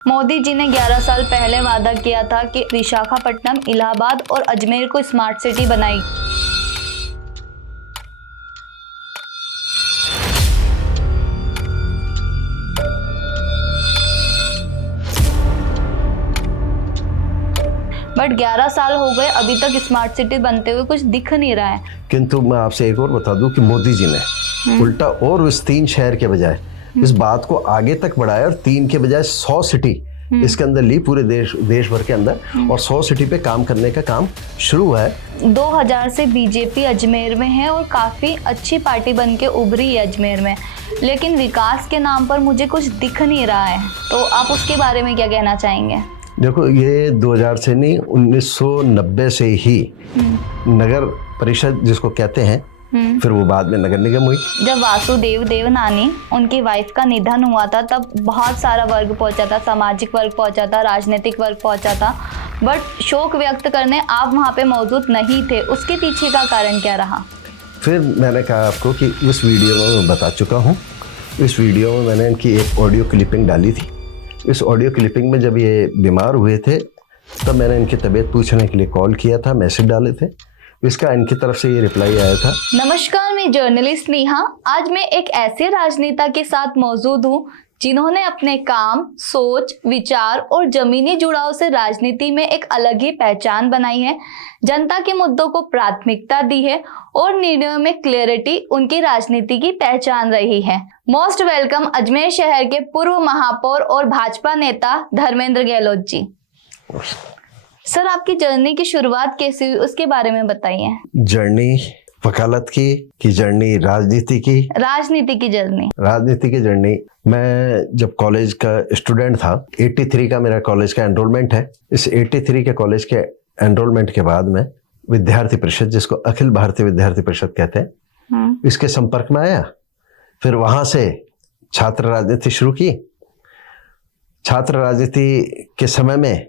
मोदी जी ने 11 साल पहले वादा किया था कि विशाखापट्टनम, इलाहाबाद और अजमेर को स्मार्ट सिटी बनाई। बट 11 साल हो गए, अभी तक स्मार्ट सिटी बनते हुए कुछ दिख नहीं रहा है। किंतु मैं आपसे एक और बता दूं कि मोदी जी ने उल्टा और उस 3 शहर के बजाय इस बात को आगे तक बढ़ाया और 3 के बजाय 100 सिटी इसके अंदर ली, पूरे देश भर के अंदर, और 100 सिटी पे काम करने का काम शुरू हुआ है। 2000 से बीजेपी अजमेर में है और काफी अच्छी पार्टी बन के उभरी है अजमेर में, लेकिन विकास के नाम पर मुझे कुछ दिख नहीं रहा है। तो आप उसके बारे में क्या कहना चाहेंगे? देखो, ये 2000 से नहीं, 1990 से ही नगर परिषद जिसको कहते हैं, फिर वो बाद में नगर निगम हुई। जब वासुदेव देवनानी, उनकी वाइफ का निधन हुआ था, तब बहुत सारा वर्ग पहुंचा था, सामाजिक वर्ग पहुंचा था, राजनीतिक वर्ग पहुंचा था, बट शोक व्यक्त करने आप वहां पे मौजूद नहीं थे। उसके पीछे का कारण क्या रहा? फिर मैंने कहा आपको कि उस वीडियो में मैं बता चुका हूँ। इस वीडियो में मैंने इनकी एक ऑडियो क्लिपिंग डाली थी। इस ऑडियो क्लिपिंग में जब ये बीमार हुए थे तब मैंने इनकी तबीयत पूछने के लिए कॉल किया था, मैसेज डाले थे। इसका इनकी तरफ से ये रिप्लाई आया था। नमस्कार, मैं जर्नलिस्ट नेहा। आज मैं एक ऐसे राजनेता के साथ मौजूद हूँ जिन्होंने अपने काम, सोच, विचार और जमीनी जुड़ाव से राजनीति में एक अलग ही पहचान बनाई है, जनता के मुद्दों को प्राथमिकता दी है और निर्णयों में क्लैरिटी उनकी राजनीति की पहचान रही है। मोस्ट वेलकम अजमेर शहर के पूर्व महापौर और भाजपा नेता धर्मेंद्र गहलोत जी। सर, आपकी जर्नी की शुरुआत कैसी हुई, उसके बारे में बताइए। जर्नी वकालत की जर्नी, राजनीति की जर्नी। मैं जब कॉलेज का स्टूडेंट था, 83 का मेरा कॉलेज का एनरोलमेंट है। इस 83 के कॉलेज के एनरोलमेंट के बाद में विद्यार्थी परिषद, जिसको अखिल भारतीय विद्यार्थी परिषद कहते हैं, इसके संपर्क में आया। फिर वहां से छात्र राजनीति शुरू की। छात्र राजनीति के समय में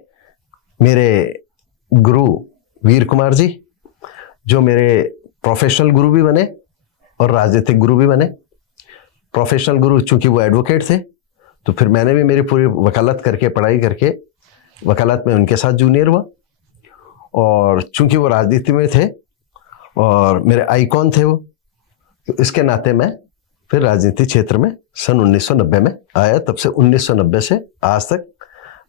मेरे गुरु वीर कुमार जी, जो मेरे प्रोफेशनल गुरु भी बने और राजनीतिक गुरु भी बने। प्रोफेशनल गुरु चूंकि वो एडवोकेट थे, तो फिर मैंने भी मेरी पूरी वकालत करके, पढ़ाई करके वकालत में उनके साथ जूनियर हुआ। और चूंकि वो राजनीति में थे और मेरे आइकॉन थे वो, तो इसके नाते मैं फिर राजनीति क्षेत्र में सन 1990 में आया। तब से 1990 से आज तक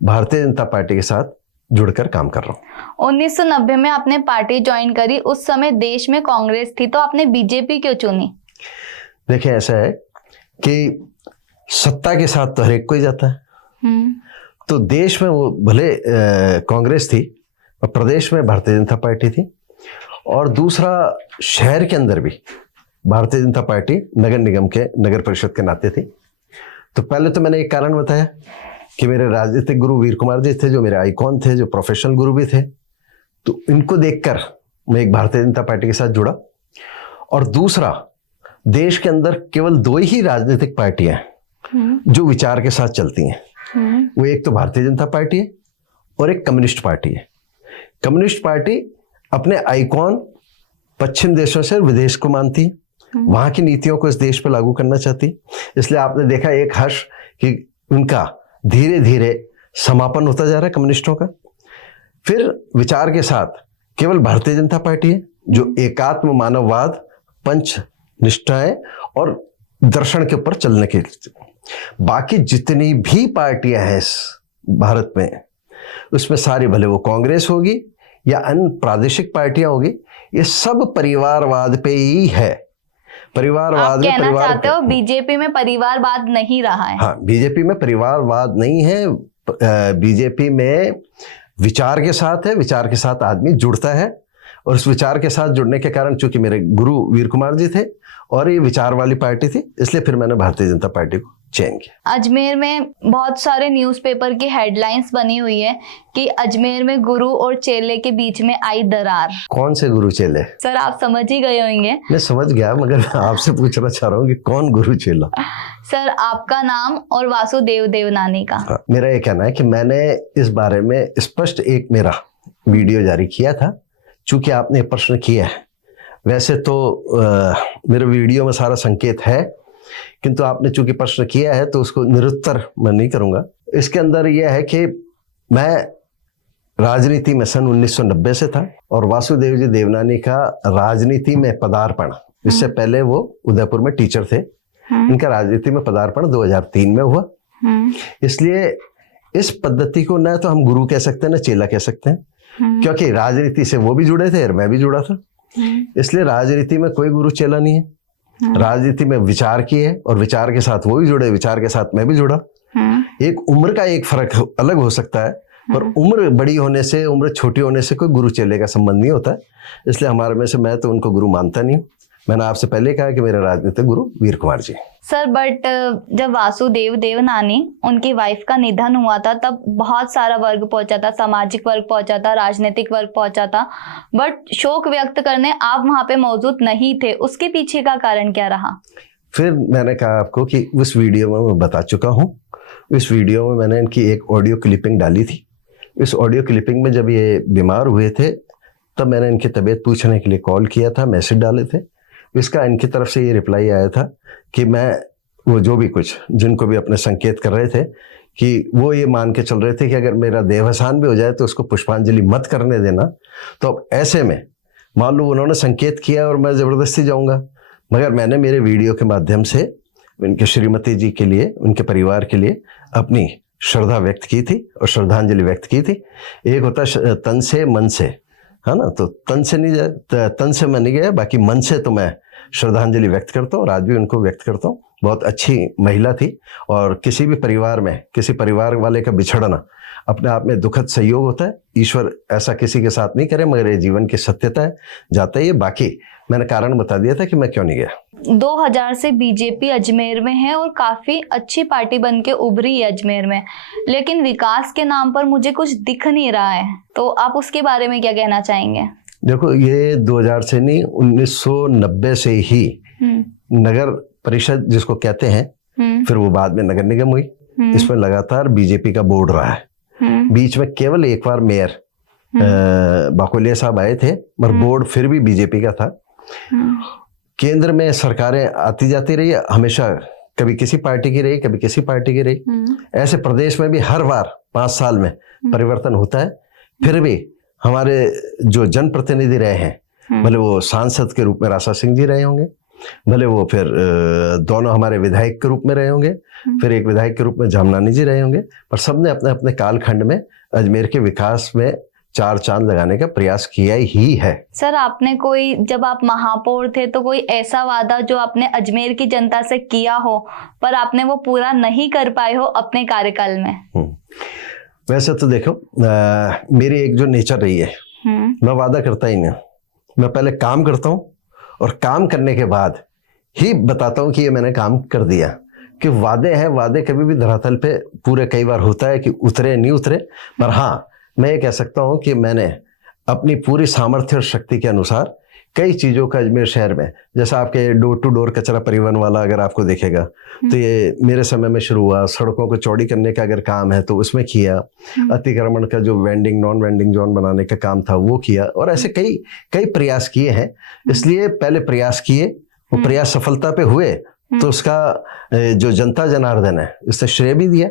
भारतीय जनता पार्टी के साथ जुड़कर काम कर रहा हूँ। 1990 में आपने पार्टी ज्वाइन करी, उस समय देश में कांग्रेस थी, तो आपने बीजेपी क्यों चुनी? देखिए, ऐसा है कि सत्ता के साथ तो हर एक कोई जाता है। तो देश में वो भले कांग्रेस थी और प्रदेश में भारतीय जनता पार्टी थी, और दूसरा शहर के अंदर भी भारतीय जनता पार्टी नगर निगम के, नगर परिषद के नाते थी। तो पहले तो मैंने एक कारण बताया कि मेरे राजनीतिक गुरु वीर कुमार जी थे, जो मेरे आइकॉन थे, जो प्रोफेशनल गुरु भी थे। तो इनको देखकर मैं एक भारतीय जनता पार्टी के साथ जुड़ा। और दूसरा, देश के अंदर केवल 2 ही राजनीतिक पार्टियां हैं जो विचार के साथ चलती हैं। वो एक तो भारतीय जनता पार्टी है और एक कम्युनिस्ट पार्टी है। कम्युनिस्ट पार्टी अपने आइकॉन पश्चिम देशों से विदेश को मानती है, वहां की नीतियों को इस देश पर लागू करना चाहती। इसलिए आपने देखा एक हर्ष कि उनका धीरे धीरे समापन होता जा रहा है कम्युनिस्टों का। फिर विचार के साथ केवल भारतीय जनता पार्टी है, जो एकात्म मानववाद, पंच निष्ठाएं और दर्शन के ऊपर चलने के। बाकी जितनी भी पार्टियां हैं इस भारत में, उसमें सारी, भले वो कांग्रेस होगी या अन्य प्रादेशिक पार्टियां होगी, ये सब परिवारवाद पे ही है। परिवारवाद में, कहना चाहते हो बीजेपी में परिवारवाद नहीं रहा है? हाँ, बीजेपी में परिवारवाद नहीं है। बीजेपी में विचार के साथ है, विचार के साथ आदमी जुड़ता है, और उस विचार के साथ जुड़ने के कारण, चूंकि मेरे गुरु वीर कुमार जी थे और ये विचार वाली पार्टी थी, इसलिए फिर मैंने भारतीय जनता पार्टी को चयन किया। अजमेर में बहुत सारे न्यूज़पेपर की हेडलाइंस बनी हुई है कि अजमेर में गुरु और चेले के बीच में आई दरार। कौन से गुरु चेले? सर, आप समझ ही गए होंगे। मैं समझ गया, मगर आपसे पूछना चाह रहा हूँ कि कौन गुरु चेला? सर, आपका नाम और वासुदेव देवनानी का। मेरा ये कहना है कि मैंने इस बारे में स्पष्ट एक मेरा वीडियो जारी किया था। चूंकि आपने प्रश्न किया है, वैसे तो मेरे वीडियो में सारा संकेत है, किंतु आपने चूंकि प्रश्न किया है तो उसको निरुत्तर मैं नहीं करूंगा। इसके अंदर यह है कि मैं राजनीति में सन 1990 से था और वासुदेव जी देवनानी का राजनीति में पदार्पण, इससे पहले वो उदयपुर में टीचर थे, इनका राजनीति में पदार्पण 2003 में हुआ। इसलिए इस पद्धति को न तो हम गुरु कह सकते हैं न चेला कह सकते हैं, क्योंकि राजनीति से वो भी जुड़े थे और मैं भी जुड़ा था। इसलिए राजनीति में कोई गुरु चेला नहीं है। राजनीति में विचार किए और विचार के साथ वो भी जुड़े, विचार के साथ मैं भी जुड़ा। एक उम्र का एक फर्क अलग हो सकता है, पर उम्र बड़ी होने से, उम्र छोटी होने से कोई गुरु चेले का संबंध नहीं होता है। इसलिए हमारे में से मैं तो उनको गुरु मानता नहीं हूँ। मैंने आपसे पहले कहा कि मेरे राजनीतिक गुरु वीर कुमार जी। सर, बट जब वासुदेव देवनानी उनकी वाइफ का निधन हुआ था तब बहुत सारा वर्ग पहुंचा था, सामाजिक वर्ग पहुंचा था, राजनीतिक वर्ग पहुंचा था, बट शोक व्यक्त करने आप वहां पे मौजूद नहीं थे। उसके पीछे का कारण क्या रहा? फिर मैंने कहा आपको कि उस वीडियो में मैं बता चुका हूँ। इस वीडियो में मैंने इनकी एक ऑडियो क्लिपिंग डाली थी। इस ऑडियो क्लिपिंग में जब ये बीमार हुए थे तब मैंने इनकी तबीयत पूछने के लिए कॉल किया था, मैसेज डाले थे। इसका इनकी तरफ से ये रिप्लाई आया था कि मैं वो जो भी कुछ जिनको भी अपने संकेत कर रहे थे कि वो ये मान के चल रहे थे कि अगर मेरा देहावसान भी हो जाए तो उसको पुष्पांजलि मत करने देना। तो अब ऐसे में मान लो उन्होंने संकेत किया और मैं ज़बरदस्ती जाऊँगा, मगर मैंने मेरे वीडियो के माध्यम से उनके श्रीमती जी के लिए, उनके परिवार के लिए अपनी श्रद्धा व्यक्त की थी और श्रद्धांजलि व्यक्त की थी। एक होता है तन से मन से, है ना, तो तन से नहीं जाए, तन से मैं नहीं गया, बाकी मन से तो मैं श्रद्धांजलि व्यक्त करता हूँ और आज भी उनको व्यक्त करता हूँ। बहुत अच्छी महिला थी और किसी भी परिवार में किसी परिवार वाले का बिछड़ना अपने आप में दुखद संयोग होता है। ईश्वर ऐसा किसी के साथ नहीं करे, मगर ये जीवन की सत्यता है, जाता ही है। बाकी मैंने कारण बता दिया था कि मैं क्यों नहीं गया। 2000 से बीजेपी अजमेर में है और काफी अच्छी पार्टी बन के उभरी है अजमेर में, लेकिन विकास के नाम पर मुझे कुछ दिख नहीं रहा है, तो आप उसके बारे में क्या कहना चाहेंगे? देखो, ये 2000 से नहीं, 1990 से ही नगर परिषद जिसको कहते हैं, फिर वो बाद में नगर निगम हुई, इसमें लगातार बीजेपी का बोर्ड रहा है। बीच में केवल एक बार मेयर बाकोलिया साहब आए थे, मगर बोर्ड फिर भी बीजेपी का था। केंद्र में सरकारें आती जाती रही, हमेशा कभी किसी पार्टी की रही, कभी किसी पार्टी की रही। ऐसे प्रदेश में भी हर बार 5 साल में परिवर्तन होता है। फिर भी हमारे जो जनप्रतिनिधि रहे हैं, भले वो सांसद के रूप में राशा सिंह जी रहे होंगे, भले वो फिर दोनों हमारे विधायक के रूप में रहे होंगे, फिर एक विधायक के रूप में जामनानी जी रहे होंगे, पर सबने अपने अपने कालखंड में अजमेर के विकास में 4 चांद लगाने का प्रयास किया ही है। सर, आपने कोई, जब आप महापौर थे तो कोई ऐसा वादा जो आपने अजमेर की जनता से किया हो पर आपने वो पूरा नहीं कर पाए हो अपने कार्यकाल में? वैसे तो देखो, मेरी एक जो नेचर रही है, मैं वादा करता ही नहीं। मैं पहले काम करता हूँ और काम करने के बाद ही बताता हूँ कि ये मैंने काम कर दिया। कि वादे हैं, वादे कभी भी धरातल पे पूरे, कई बार होता है कि उतरे नहीं उतरे, पर हाँ मैं ये कह सकता हूँ कि मैंने अपनी पूरी सामर्थ्य और शक्ति के अनुसार कई चीज़ों का अजमेर शहर में, जैसा आपके डोर टू डोर कचरा परिवहन वाला अगर आपको देखेगा तो ये मेरे समय में शुरू हुआ। सड़कों को चौड़ी करने का अगर काम है तो उसमें किया। अतिक्रमण का जो वेंडिंग नॉन वेंडिंग जोन बनाने का काम था वो किया, और ऐसे कई प्रयास किए हैं। इसलिए पहले प्रयास किए, वो प्रयास सफलता पे हुए तो उसका जो जनता जनार्दन है इससे श्रेय भी दिया।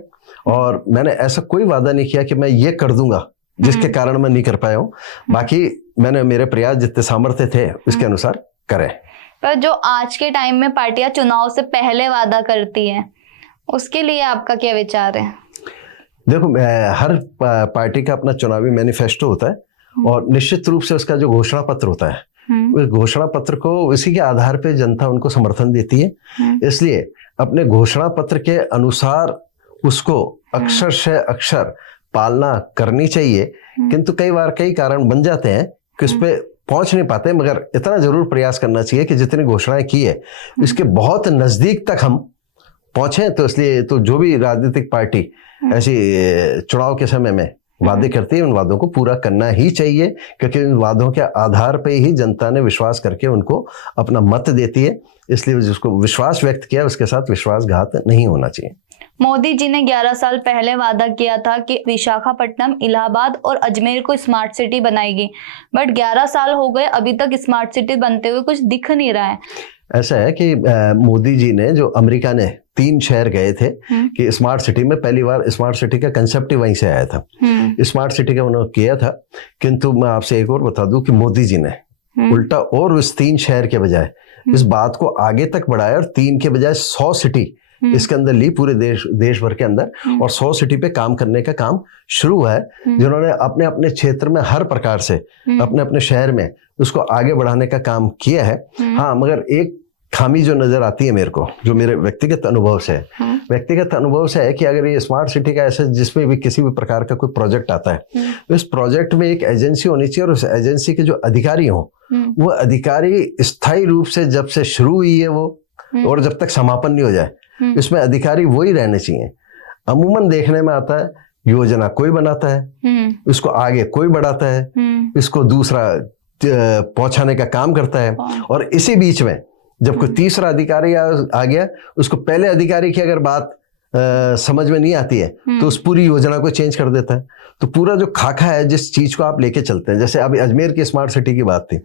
और मैंने ऐसा कोई वादा नहीं किया कि मैं ये कर दूंगा जिसके कारण मैं नहीं कर पाया हूँ। बाकी मैंने मेरे प्रयास जितने सामर्थ्य थे उसके अनुसार करे। पर जो आज के टाइम में पार्टियां चुनाव से पहले वादा करती हैं, उसके लिए आपका क्या विचार है? देखो, हर पार्टी का अपना चुनावी मैनिफेस्टो होता है और निश्चित रूप से उसका जो घोषणा पत्र होता है, उस घोषणा पत्र को इसी के आधार पे जनता उनको समर्थन देती है। इसलिए अपने घोषणा पत्र के अनुसार उसको अक्षर से अक्षर पालना करनी चाहिए। किंतु कई बार कई कारण बन जाते हैं कि उस पे पहुंच नहीं पाते, मगर इतना जरूर प्रयास करना चाहिए कि जितनी घोषणाएं की है इसके बहुत नजदीक तक हम पहुंचे। तो इसलिए तो जो भी राजनीतिक पार्टी ऐसी चुनाव के समय में वादे करती है, उन वादों को पूरा करना ही चाहिए, क्योंकि उन वादों के आधार पर ही जनता ने विश्वास करके उनको अपना मत देती है। इसलिए जिसको विश्वास व्यक्त किया उसके साथ विश्वासघात नहीं होना चाहिए। मोदी जी ने 11 साल पहले वादा किया था कि विशाखापट्टनम, इलाहाबाद और अजमेर को स्मार्ट सिटी बनाएगी, बट 11 साल हो गए, अभी तक स्मार्ट सिटी बनते हुए कुछ दिख नहीं रहा है। ऐसा है कि मोदी जी ने, जो अमेरिका ने 3 शहर गए थे कि स्मार्ट सिटी में, पहली बार स्मार्ट सिटी का कंसेप्ट ही वहीं से आया था। स्मार्ट सिटी का उन्होंने किया था, किंतु मैं आपसे एक और बता दूं कि मोदी जी ने उल्टा और उस 3 शहर के बजाय इस बात को आगे तक बढ़ाया और 3 के बजाय 100 सिटी इसके अंदर ली, पूरे देश भर के अंदर, और 100 सिटी पे काम करने का काम शुरू हुआ है, जिन्होंने अपने अपने क्षेत्र में हर प्रकार से अपने अपने शहर में उसको आगे बढ़ाने का काम किया है। हाँ, मगर एक खामी जो नजर आती है मेरे को, जो मेरे व्यक्तिगत अनुभव से है कि अगर ये स्मार्ट सिटी का ऐसा जिसमें भी किसी भी प्रकार का कोई प्रोजेक्ट आता है तो इस प्रोजेक्ट में एक एजेंसी होनी चाहिए, और उस एजेंसी के जो अधिकारी हों वो अधिकारी स्थायी रूप से जब से शुरू हुई है वो और जब तक समापन नहीं हो जाए इसमें अधिकारी वही रहने चाहिए। अमूमन देखने में आता है योजना कोई बनाता है, इसको आगे कोई बढ़ाता है, इसको दूसरा पहुंचाने का काम करता है, और इसी बीच में जब कोई तीसरा अधिकारी आ गया उसको पहले अधिकारी की अगर बात समझ में नहीं आती है तो उस पूरी योजना को चेंज कर देता है। तो पूरा जो खाका है जिस चीज को आप लेके चलते हैं, जैसे अभी अजमेर की स्मार्ट सिटी की बात थी,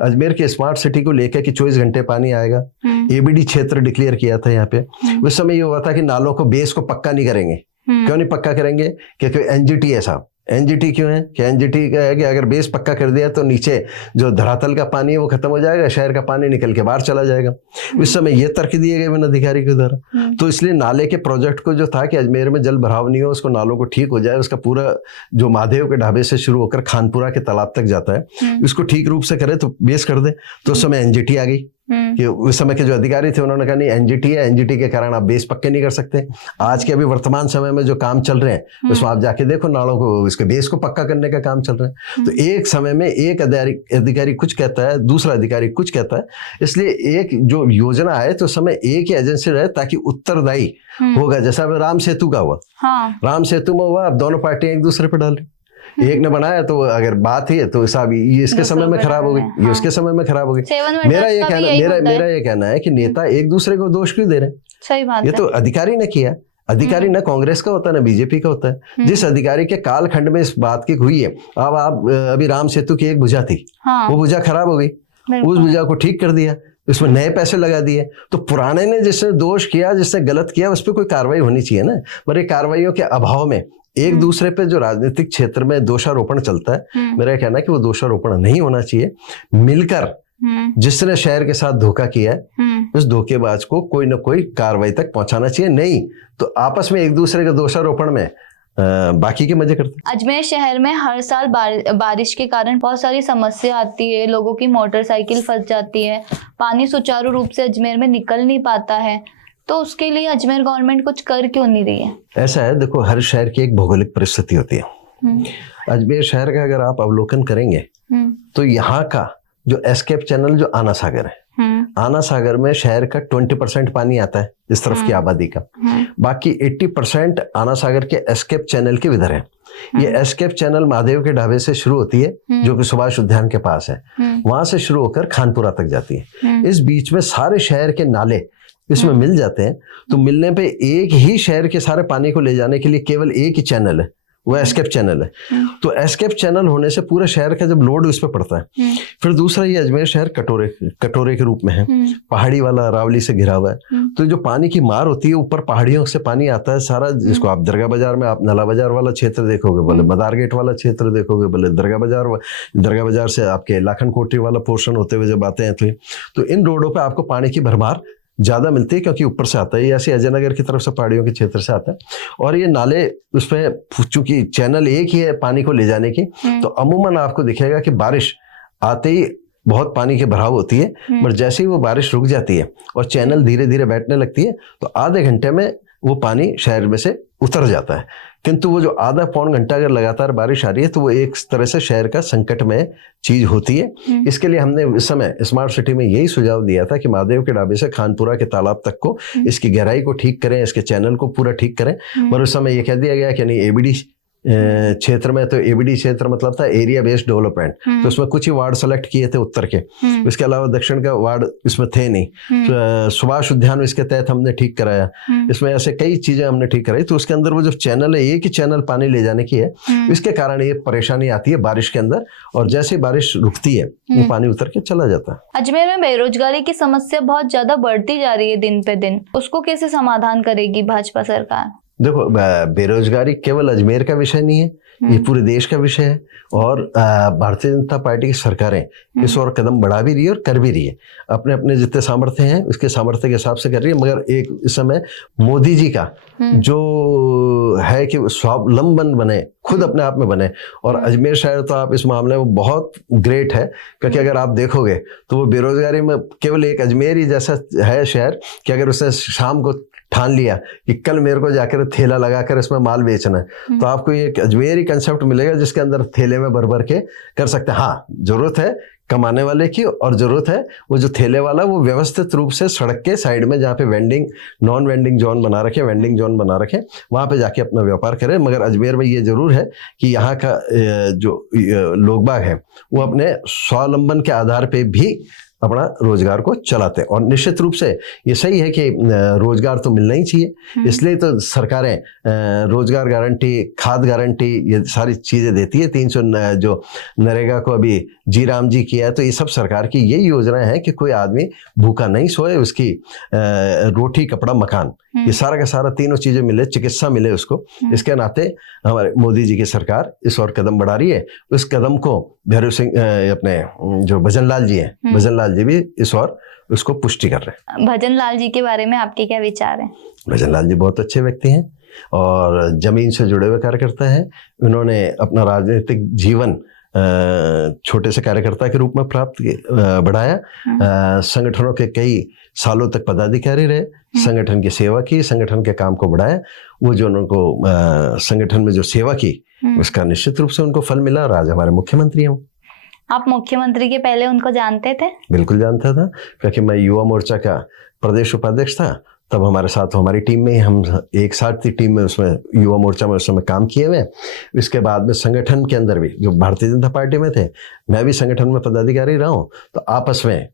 अजमेर के स्मार्ट सिटी को लेकर कि 24 घंटे पानी आएगा, एबीडी क्षेत्र डिक्लेयर किया था यहाँ पे। उस समय ये हुआ था कि नालों को बेस को पक्का नहीं करेंगे। क्यों नहीं पक्का करेंगे? क्योंकि एनजीटी है साहब। एनजीटी क्यों है कि एनजीटी का है कि अगर बेस पक्का कर दिया तो नीचे जो धरातल का पानी है वो खत्म हो जाएगा, शहर का पानी निकल के बाहर चला जाएगा। उस समय ये तर्क दिए गए वन अधिकारी के द्वारा। तो इसलिए नाले के प्रोजेक्ट को जो था कि अजमेर में जल भराव नहीं हो, उसको नालों को ठीक हो जाए, उसका पूरा जो महादेव के ढाबे से शुरू होकर खानपुरा के तालाब तक जाता है उसको ठीक रूप से करे तो बेस कर दे। तो उस समय एनजीटी आ गई कि उस समय के जो अधिकारी थे उन्होंने कहा नहीं एनजीटी है, एनजीटी के कारण आप बेस पक्के नहीं कर सकते। आज के अभी वर्तमान समय में जो काम चल रहे हैं उसमें आप जाके देखो नालों को, इसके बेस को पक्का करने का काम चल रहा है। तो एक समय में एक अधिकारी कुछ कहता है, दूसरा अधिकारी कुछ कहता है। इसलिए एक जो योजना है तो उस समय एक ही एजेंसी रहे ताकि उत्तरदायी होगा। जैसा अब राम सेतु का हुआ, राम सेतु में हुआ, अब दोनों पार्टियां एक दूसरे पर डाल रही। एक ने बनाया तो अगर बात है तो साहब ये इसके समय में खराब हो गई, ये उसके समय में खराब हो गई। मेरा ये कहना है कि नेता एक दूसरे को दोष क्यों दे रहे हैं? सही बात ये तो अधिकारी ने किया। अधिकारी ना कांग्रेस का होता है ना बीजेपी का होता है। जिस अधिकारी के कालखंड में इस बात की हुई है, अब आप अभी राम सेतु की एक भुजा थी, वो भुजा खराब हो गई, उस भुजा को ठीक कर दिया, उसमें नए पैसे लगा दिए। तो पुराने ने जिसने दोष किया, जिसने गलत किया, उस पर कोई कार्रवाई होनी चाहिए ना। पर ये कार्रवाइयों के अभाव में एक दूसरे पे जो राजनीतिक क्षेत्र में दोषारोपण चलता है, मेरा कहना है कि वो दोषारोपण नहीं होना चाहिए। मिलकर जिसने शहर के साथ धोखा किया है उस धोखेबाज को कोई ना कोई कार्रवाई तक पहुंचाना चाहिए। नहीं तो आपस में एक दूसरे के दोषारोपण में बाकी के मजे करते। अजमेर शहर में हर साल बारिश के कारण बहुत सारी समस्या आती है, लोगों की मोटरसाइकिल फंस जाती है, पानी सुचारू रूप से अजमेर में निकल नहीं पाता है। तो उसके लिए अजमेर गवर्नमेंट कुछ कर क्यों नहीं रही है? ऐसा है, देखो हर शहर की एक भौगोलिक परिस्थिति होती है। अजमेर शहर का अगर आप अवलोकन करेंगे तो यहाँ का जो एस्केप चैनल जो आना सागर है, आना सागर में शहर का 20% पानी आता है इस तरफ की आबादी का, बाकी 80% आना सागर के एस्केप चैनल के इधर है। ये एस्केप चैनल महादेव के ढाबे से शुरू होती है जो कि सुभाष उद्यान के पास है, वहां से शुरू होकर खानपुरा तक जाती है। इस बीच में सारे शहर के नाले इसमें मिल जाते हैं। तो मिलने पे एक ही शहर के सारे पानी को ले जाने के लिए केवल एक ही चैनल है, वो एस्केप चैनल है। तो एस्केप चैनल होने से पूरे शहर का जब लोड उस पर पड़ता है, फिर दूसरा ये अजमेर शहर कटोरे के रूप में है, पहाड़ी वाला अरावली से घिरा हुआ है। तो जो पानी की मार होती है ऊपर पहाड़ियों से पानी आता है सारा, जिसको आप दरगाह बाजार में आप नला बाजार वाला क्षेत्र देखोगे, बोले मदार गेट वाला क्षेत्र देखोगे, बोले दरगाह बाजार से आपके लाखन कोठी वाला पोर्शन होते हुए जब आते हैं तो इन रोडों पर आपको पानी की भरमार ज्यादा मिलती है क्योंकि ऊपर से आता है, ऐसे अजय नगर की तरफ से पहाड़ियों के क्षेत्र से आता है। और ये नाले उसमें चूंकि चैनल एक ही है पानी को ले जाने की, तो अमूमन आपको दिखेगा कि बारिश आते ही बहुत पानी की भराव होती है, पर जैसे ही वो बारिश रुक जाती है और चैनल धीरे धीरे बैठने लगती है तो आधे घंटे में वो पानी शहर में से उतर जाता है। किंतु वो जो आधा पौन घंटा अगर लगातार बारिश आ रही है तो वो एक तरह से शहर का संकटमय चीज होती है। इसके लिए हमने इस समय स्मार्ट सिटी में यही सुझाव दिया था कि महादेव के ढाबे से खानपुरा के तालाब तक को इसकी गहराई को ठीक करें, इसके चैनल को पूरा ठीक करें। पर उस समय ये कह दिया गया कि नहीं एबीडी क्षेत्र में, तो एबीडी क्षेत्र मतलब था एरिया बेस्ड डेवलपमेंट, तो उसमें कुछ ही वार्ड सेलेक्ट किए थे उत्तर के, इसके अलावा दक्षिण का वार्ड इसमें थे नहीं। तो सुभाष उद्यान इसके तहत हमने ठीक कराया, इसमें ऐसे कई चीजें हमने ठीक कराई। तो उसके अंदर वो जो चैनल है, एक ही चैनल पानी ले जाने की है, इसके कारण ये परेशानी आती है बारिश के अंदर, और जैसे बारिश रुकती है वो पानी उतर के चला जाता है। अजमेर में बेरोजगारी की समस्या बहुत ज्यादा बढ़ती जा रही है दिन पे दिन, उसको कैसे समाधान करेगी भाजपा सरकार? देखो, बेरोजगारी केवल अजमेर का विषय नहीं है, ये पूरे देश का विषय है, और भारतीय जनता पार्टी की सरकारें इस और कदम बढ़ा भी रही है और कर भी रही है, अपने अपने जितने सामर्थ्य हैं उसके सामर्थ्य के हिसाब से कर रही है। मगर एक इस समय मोदी जी का जो है कि स्वावलंबन बने, खुद अपने आप में बने, और अजमेर शहर तो आप इस मामले में बहुत ग्रेट है, क्योंकि अगर आप देखोगे तो वो बेरोजगारी में केवल एक अजमेर ही जैसा है शहर कि अगर उसने शाम को ठान लिया कि कल मेरे को जाकर ठेला लगाकर इसमें माल बेचना है, तो आपको एक अजमेरी कंसेप्ट मिलेगा जिसके अंदर थैले में भर भर के कर सकते हैं। हाँ, जरूरत है कमाने वाले की, और जरूरत है वो जो ठेले वाला वो व्यवस्थित रूप से सड़क के साइड में जहाँ पे वेंडिंग नॉन वेंडिंग जोन बना रखे, वेंडिंग जोन बना रखे, वहाँ पे जाके अपना व्यापार करें। मगर अजमेर में ये जरूर है कि यहाँ का जो लोग बाग है वो अपने स्वावलंबन के आधार पे भी अपना रोजगार को चलाते हैं, और निश्चित रूप से ये सही है कि रोजगार तो मिलना ही चाहिए, इसलिए तो सरकारें रोजगार गारंटी, खाद गारंटी, ये सारी चीजें देती है। 300 जो नरेगा को अभी जी राम जी किया है, तो ये सब सरकार की यही योजना है कि कोई आदमी भूखा नहीं सोए, उसकी रोटी कपड़ा मकान, ये सारा का सारा तीनों चीजें मिले, चिकित्सा मिले उसको। इसके नाते हमारे मोदी जी की सरकार इस और कदम बढ़ा रही है। उस कदम को भैरव सिंह अपने जो भजन लाल जी हैं, भजन लाल जी भी इस और उसको पुष्टि कर रहे हैं। भजन लाल जी के बारे में आपके क्या विचार हैं? भजन लाल जी बहुत अच्छे व्यक्ति हैं और जमीन से जुड़े हुए कार्यकर्ता हैं। उन्होंने अपना राजनीतिक जीवन छोटे से कार्यकर्ता के रूप में बढ़ाया, संगठनों के कई सालों तक पदाधिकारी रहे, संगठन की सेवा की, संगठन के काम को बढ़ाया। वो जो उनको संगठन में जो सेवा की उसका निश्चित रूप से उनको फल मिला, और आज हमारे मुख्यमंत्री हैं। आप मुख्यमंत्री के पहले उनको जानते थे? बिल्कुल जानता था, क्योंकि मैं युवा मोर्चा का प्रदेश उपाध्यक्ष था, तब हमारे साथ हमारी टीम में हम एक साथ थी टीम में, उसमें युवा मोर्चा में उस समय काम किए हुए। इसके बाद में संगठन के अंदर भी जो भारतीय जनता पार्टी में थे, मैं भी संगठन में पदाधिकारी रहा हूँ, तो आपस में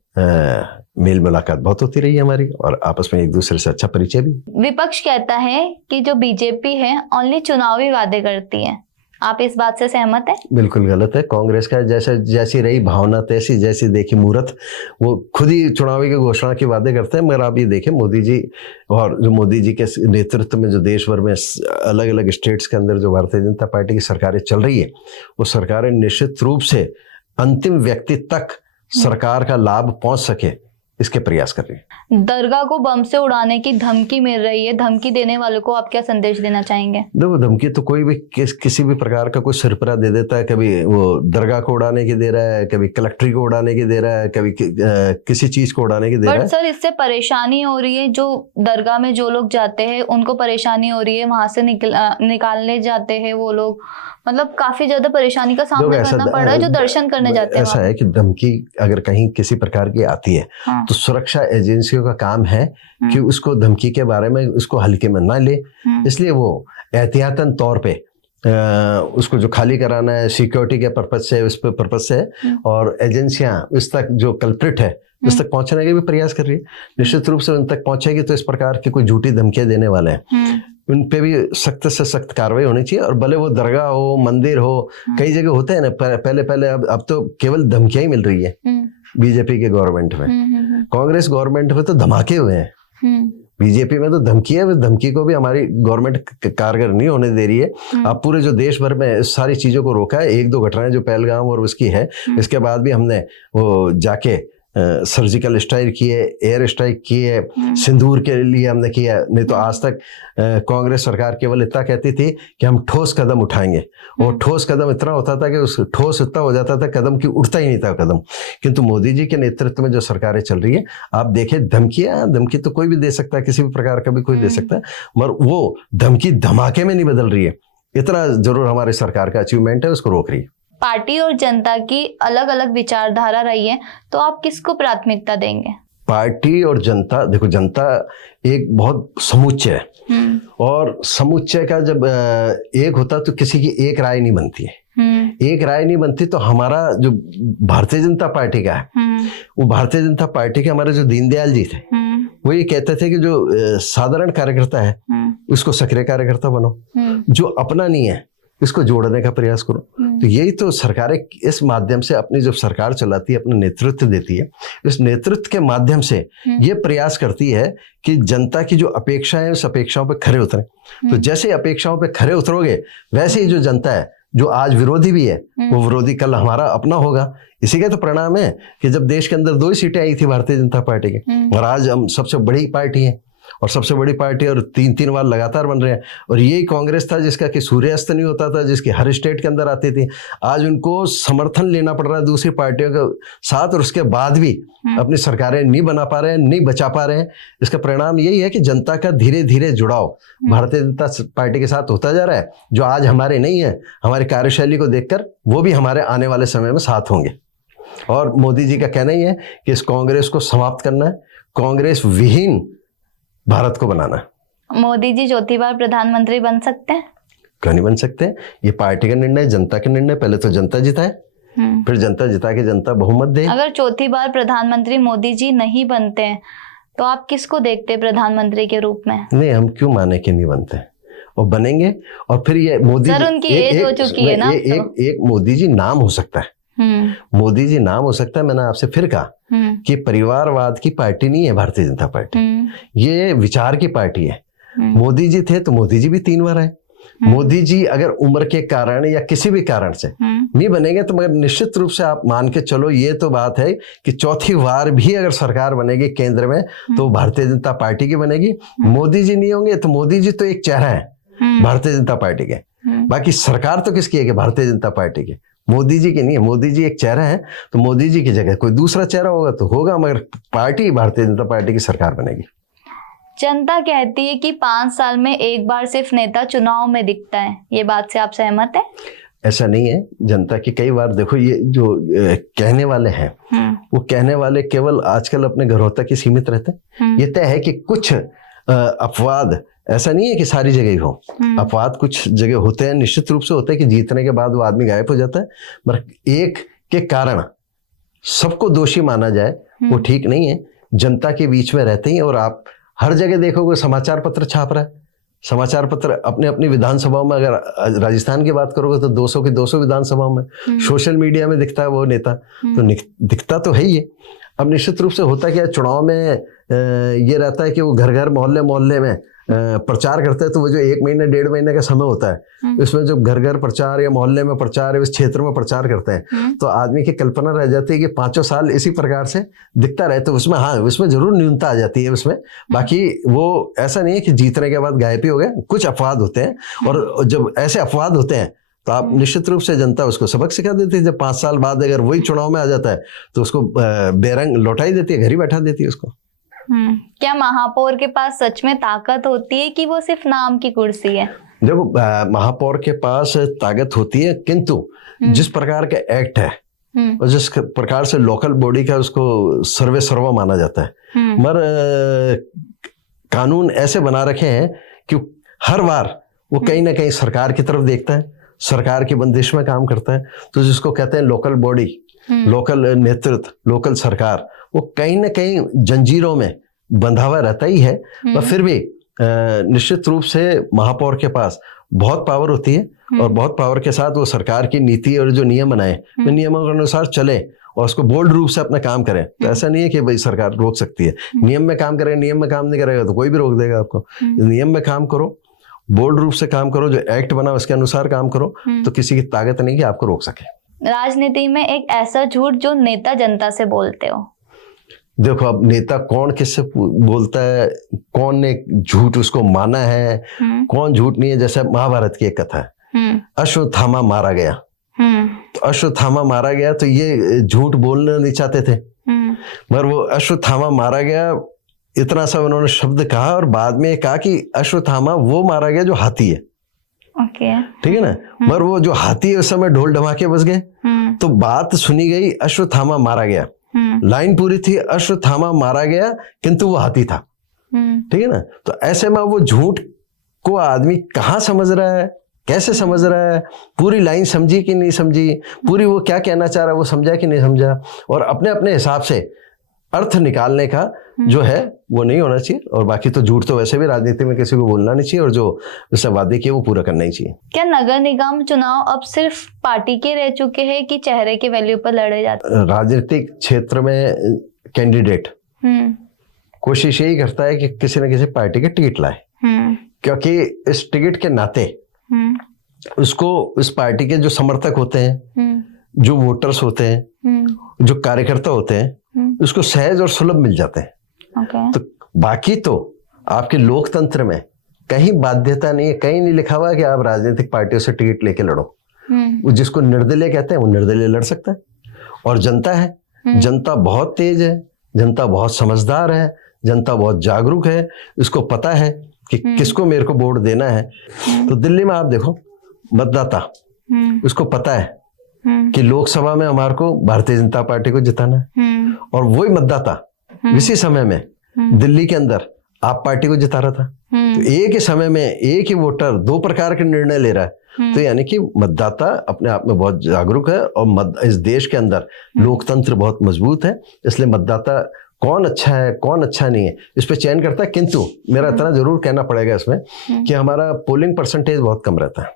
मेल मुलाकात बहुत होती रही हमारी, और आपस में एक दूसरे से अच्छा परिचय भी। विपक्ष कहता है कि जो बीजेपी है ओनली चुनावी वादे करती है, आप इस बात से सहमत हैं? बिल्कुल गलत है। कांग्रेस का जैसी रही भावना तैसी जैसी देखी मूर्त, वो खुद ही चुनावी की घोषणा के वादे करते हैं। मगर आप ये देखें, मोदी जी और जो मोदी जी के नेतृत्व में जो देश भर में अलग अलग स्टेट्स के अंदर जो भारतीय जनता पार्टी की सरकारें चल रही है, वो सरकारें निश्चित रूप से अंतिम व्यक्ति तक सरकार का लाभ पहुंच सके इसके प्रयास कर रही है। दरगाह को बम से उड़ाने की धमकी मिल रही है, धमकी देने वालों को आप क्या संदेश देना चाहेंगे? देखो, धमकी तो कोई भी किसी भी प्रकार का कोई सरपरा दे देता है। कभी वो दरगाह को उड़ाने की दे रहा है, कभी कलेक्ट्री को उड़ाने की दे रहा है, कभी किसी चीज को उड़ाने की दे रहा है। सर, इससे परेशानी हो रही है, जो दरगाह में जो लोग जाते हैं उनको परेशानी हो रही है, वहां से निकालने जाते हैं वो लोग, मतलब काफी ज्यादा परेशानी का सामना करना पड़ रहा है जो दर्शन करने जाते हैं। ऐसा है कि धमकी अगर कहीं किसी प्रकार की आती है, तो सुरक्षा एजेंसियों का काम है कि उसको धमकी के बारे में उसको हल्के में ना ले, इसलिए वो एहतियातन तौर पे उसको जो खाली कराना है सिक्योरिटी के पर्पज से, उस पर पर्पज से, और एजेंसियां उस तक जो कल्प्रिट है उस तक पहुंचने के भी प्रयास कर रही है। निश्चित रूप से उन तक पहुंचेगी तो इस प्रकार की कोई झूठी धमकियां देने वाले हैं उन पे भी सख्त से सख्त कार्रवाई होनी चाहिए। और भले वो दरगाह हो, मंदिर हो, कई जगह होते हैं ना, पहले अब तो केवल धमकियां ही मिल रही है बीजेपी के गवर्नमेंट में। कांग्रेस गवर्नमेंट में तो धमाके हुए हैं, बीजेपी में तो धमकी है। धमकी को भी हमारी गवर्नमेंट कारगर नहीं होने दे रही है। अब पूरे जो देश भर में सारी चीजों को रोका है। एक दो घटनाएं जो पहलगाम और उसकी है, इसके बाद भी हमने वो जाके सर्जिकल स्ट्राइक किए, एयर स्ट्राइक किए, सिंदूर के लिए हमने किया। नहीं तो आज तक कांग्रेस सरकार केवल इतना कहती थी कि हम ठोस कदम उठाएंगे, और ठोस कदम इतना होता था कि उस ठोस इतना हो जाता था कदम की उठता ही नहीं था कदम। किंतु मोदी जी के नेतृत्व में जो सरकारें चल रही है, आप देखें, धमकी तो कोई भी दे सकता है, किसी भी प्रकार का भी कोई दे सकता है, मगर वो धमकी धमाके में नहीं बदल रही है। इतना जरूर हमारी सरकार का अचीवमेंट है, उसको रोक रही है। पार्टी और जनता की अलग अलग विचारधारा रही है, तो आप किसको प्राथमिकता देंगे? पार्टी और जनता, देखो, जनता एक बहुत समुच्चय है। और समुच्चय का जब एक होता तो किसी की एक राय नहीं बनती है। एक राय नहीं बनती तो हमारा जो भारतीय जनता पार्टी का है, वो भारतीय जनता पार्टी के हमारे जो दीनदयाल जी थे, वो ये कहते थे कि जो साधारण कार्यकर्ता है उसको सक्रिय कार्यकर्ता बनो, जो अपना नहीं है इसको जोड़ने का प्रयास करो। तो यही तो सरकारें इस माध्यम से अपनी जब सरकार चलाती है, अपना नेतृत्व देती है, इस नेतृत्व के माध्यम से ये प्रयास करती है कि जनता की जो अपेक्षाएं हैं उस अपेक्षाओं पे खरे उतरें। तो जैसे अपेक्षाओं पे खरे उतरोगे वैसे ही जो जनता है जो आज विरोधी भी है वो विरोधी कल हमारा अपना होगा। इसी का तो परिणाम है कि जब देश के अंदर 2 ही सीटें आई थी भारतीय जनता पार्टी की, और आज हम सबसे बड़ी पार्टी है और सबसे बड़ी पार्टी, और 3-3 बार लगातार बन रहे हैं। और यही कांग्रेस था जिसका कि सूर्यास्त नहीं होता था, जिसकी हर स्टेट के अंदर आती थी। आज उनको समर्थन लेना पड़ रहा है दूसरी पार्टियों के साथ, और उसके बाद भी अपनी सरकारें नहीं बना पा रहे हैं, नहीं बचा पा रहे हैं। इसका परिणाम यही है कि जनता का धीरे धीरे जुड़ाव भारतीय जनता पार्टी के साथ होता जा रहा है, जो आज हमारे नहीं है। हमारी कार्यशैली को देखकर वो भी हमारे आने वाले समय में साथ होंगे। और मोदी जी का कहना ही है कि इस कांग्रेस को समाप्त करना है, कांग्रेस विहीन भारत को बनाना है। मोदी जी चौथी बार प्रधानमंत्री बन सकते हैं? क्यों नहीं बन सकते? ये पार्टी का निर्णय, जनता का निर्णय। पहले तो जनता जिताए, फिर जनता जिता के जनता बहुमत दे। अगर चौथी बार प्रधानमंत्री मोदी जी नहीं बनते हैं तो आप किसको देखते प्रधानमंत्री के रूप में? नहीं, हम क्यों माने कि नहीं बनते, और बनेंगे। और फिर ये मोदी सर उनकी एज हो चुकी है ना। एक मोदी जी नाम हो सकता है, मोदी जी नाम हो सकता है। मैंने आपसे फिर कहा कि परिवारवाद की पार्टी नहीं है भारतीय जनता पार्टी, ये विचार की पार्टी है। मोदी जी थे तो मोदी जी भी 3 बार आए। मोदी जी अगर उम्र के कारण या किसी भी कारण से नहीं बनेंगे तो मगर निश्चित रूप से आप मान के चलो, ये तो बात है कि चौथी बार भी अगर सरकार बनेगी केंद्र में तो भारतीय जनता पार्टी की बनेगी। मोदी जी नहीं होंगे तो मोदी जी तो एक चेहरा है भारतीय जनता पार्टी के, बाकी सरकार तो किसकी है कि भारतीय जनता पार्टी की, मोदी जी की नहीं है। मोदी जी एक चेहरा है, तो मोदी जी की जगह कोई दूसरा चेहरा होगा तो होगा, मगर पार्टी भारतीय जनता पार्टी की सरकार बनेगी। जनता कहती है कि 5 साल में एक बार सिर्फ नेता चुनाव में दिखता है, ये बात से आप सहमत हैं? ऐसा नहीं है। जनता की कई बार देखो, ये जो कहने वाले हैं वो कहने वाले केवल आजकल अपने घरों तक ही सीमित रहते हैं। ये तय है कि कुछ अपवाद, ऐसा नहीं है कि सारी जगह ही हो, अपवाद कुछ जगह होते हैं, निश्चित रूप से होते हैं कि जीतने के बाद वो आदमी गायब हो जाता है। मगर एक के कारण सबको दोषी माना जाए वो ठीक नहीं है। जनता के बीच में रहते ही, और आप हर जगह देखोगे समाचार पत्र छाप रहा है, समाचार पत्र अपने अपनी विधानसभाओं में, अगर राजस्थान की बात करोगे तो 200 की 200 विधानसभाओं में, सोशल मीडिया में दिखता है वो नेता, तो दिखता तो है ही है। अब निश्चित रूप से होता क्या है, चुनाव में ये रहता है कि वो घर घर मोहल्ले मोहल्ले में प्रचार करते हैं, तो वो जो 1 महीने 1.5 महीने का समय होता है, इसमें जो घर घर प्रचार या मोहल्ले में प्रचार, इस क्षेत्र में प्रचार करते हैं, तो आदमी की कल्पना रह जाती है कि 5 साल इसी प्रकार से दिखता रहे। तो उसमें हाँ, उसमें जरूर न्यूनता आ जाती है उसमें, बाकी वो ऐसा नहीं है कि जीतने के बाद गायब ही हो गए, कुछ अपवाद होते हैं। और जब ऐसे अपवाद होते हैं तो आप निश्चित रूप से जनता उसको सबक सिखा देती है। जब 5 साल बाद अगर वही चुनाव में आ जाता है तो उसको बेरंग लौटा ही देती है, घर ही बैठा देती है उसको। क्या महापौर के पास सच में ताकत होती है कि वो सिर्फ नाम की कुर्सी है? देखो, महापौर के पास ताकत होती है, किंतु जिस प्रकार का एक्ट है और जिस प्रकार से लोकल बॉडी का उसको सर्वे सर्वा माना जाता है, मगर कानून ऐसे बना रखे हैं कि हर बार वो कहीं ना कहीं सरकार की तरफ देखता है, सरकार की बंदिश में काम करता है। तो जिसको कहते हैं लोकल बॉडी, लोकल नेतृत्व, लोकल सरकार, वो कहीं ना कहीं जंजीरों में बंधा हुआ रहता ही है। पर फिर भी निश्चित रूप से महापौर के पास बहुत पावर होती है, और बहुत पावर के साथ वो सरकार की नीति और जो नियम बनाए वो नियमों के अनुसार चले और उसको बोल्ड रूप से अपना काम करें। तो ऐसा नहीं है कि भाई सरकार रोक सकती है, नियम में काम करें, नियम में काम नहीं करेगा तो कोई भी रोक देगा आपको। नियम में काम करो, बोल्ड रूप से काम करो, जो एक्ट बना उसके अनुसार काम करो, तो किसी की ताकत नहीं कि आपको रोक सके। राजनीति में एक ऐसा झूठ जो नेता जनता से बोलते हो? देखो, अब नेता कौन किससे बोलता है, कौन ने झूठ उसको माना है, कौन झूठ नहीं है। जैसे महाभारत की एक कथा है, अश्वत्थामा मारा गया, तो अश्वत्थामा मारा गया तो ये झूठ बोलना नहीं चाहते थे, मगर वो अश्वत्थामा मारा गया इतना सा उन्होंने शब्द कहा, और बाद में कहा कि अश्वत्थामा वो मारा गया जो हाथी है। ठीक है ना, मगर वो जो हाथी है उस समय ढोल ढमाके बज गए, तो बात सुनी गई अश्वत्थामा मारा गया, लाइन पूरी थी अश्वत्थामा मारा गया किंतु वो हाथी था। ठीक है ना, तो ऐसे में वो झूठ को आदमी कहाँ समझ रहा है, कैसे समझ रहा है, पूरी लाइन समझी कि नहीं समझी, पूरी वो क्या कहना चाह रहा है वो समझा कि नहीं समझा, और अपने अपने हिसाब से अर्थ निकालने का जो है वो नहीं होना चाहिए। और बाकी तो झूठ तो वैसे भी राजनीति में किसी को बोलना नहीं चाहिए, और जो उसने वादे किए वो पूरा करना ही चाहिए। क्या नगर निगम चुनाव अब सिर्फ पार्टी के रह चुके हैं कि चेहरे के वैल्यू पर लड़े जाते हैं? राजनीतिक क्षेत्र में कैंडिडेट कोशिश यही करता है कि किसी न किसी पार्टी के टिकट लाए, क्योंकि इस टिकट के नाते उसको इस पार्टी के जो समर्थक होते हैं, जो वोटर्स होते हैं, जो कार्यकर्ता होते हैं, उसको सहज और सुलभ मिल जाते हैं। तो बाकी तो आपके लोकतंत्र में कहीं बाध्यता नहीं है, कहीं नहीं लिखा हुआ है कि आप राजनीतिक पार्टियों से टिकट लेके लड़ो। वो जिसको निर्दलीय कहते हैं वो निर्दलीय लड़ सकता है। और जनता है, जनता बहुत तेज है, जनता बहुत समझदार है, जनता बहुत जागरूक है, उसको पता है कि किसको मेरे को वोट देना है। तो दिल्ली में आप देखो, मतदाता उसको पता है कि लोकसभा में हमारे को भारतीय जनता पार्टी को जिताना है, और वही मतदाता इसी समय में दिल्ली के अंदर आप पार्टी को जिता रहा था। तो एक ही समय में एक ही वोटर दो प्रकार के निर्णय ले रहा है। तो यानी कि मतदाता अपने आप में बहुत जागरूक है, और इस देश के अंदर लोकतंत्र बहुत मजबूत है। इसलिए मतदाता कौन अच्छा है कौन अच्छा नहीं है इस पे चयन करता है। किंतु मेरा इतना जरूर कहना पड़ेगा इसमें कि हमारा पोलिंग परसेंटेज बहुत कम रहता है।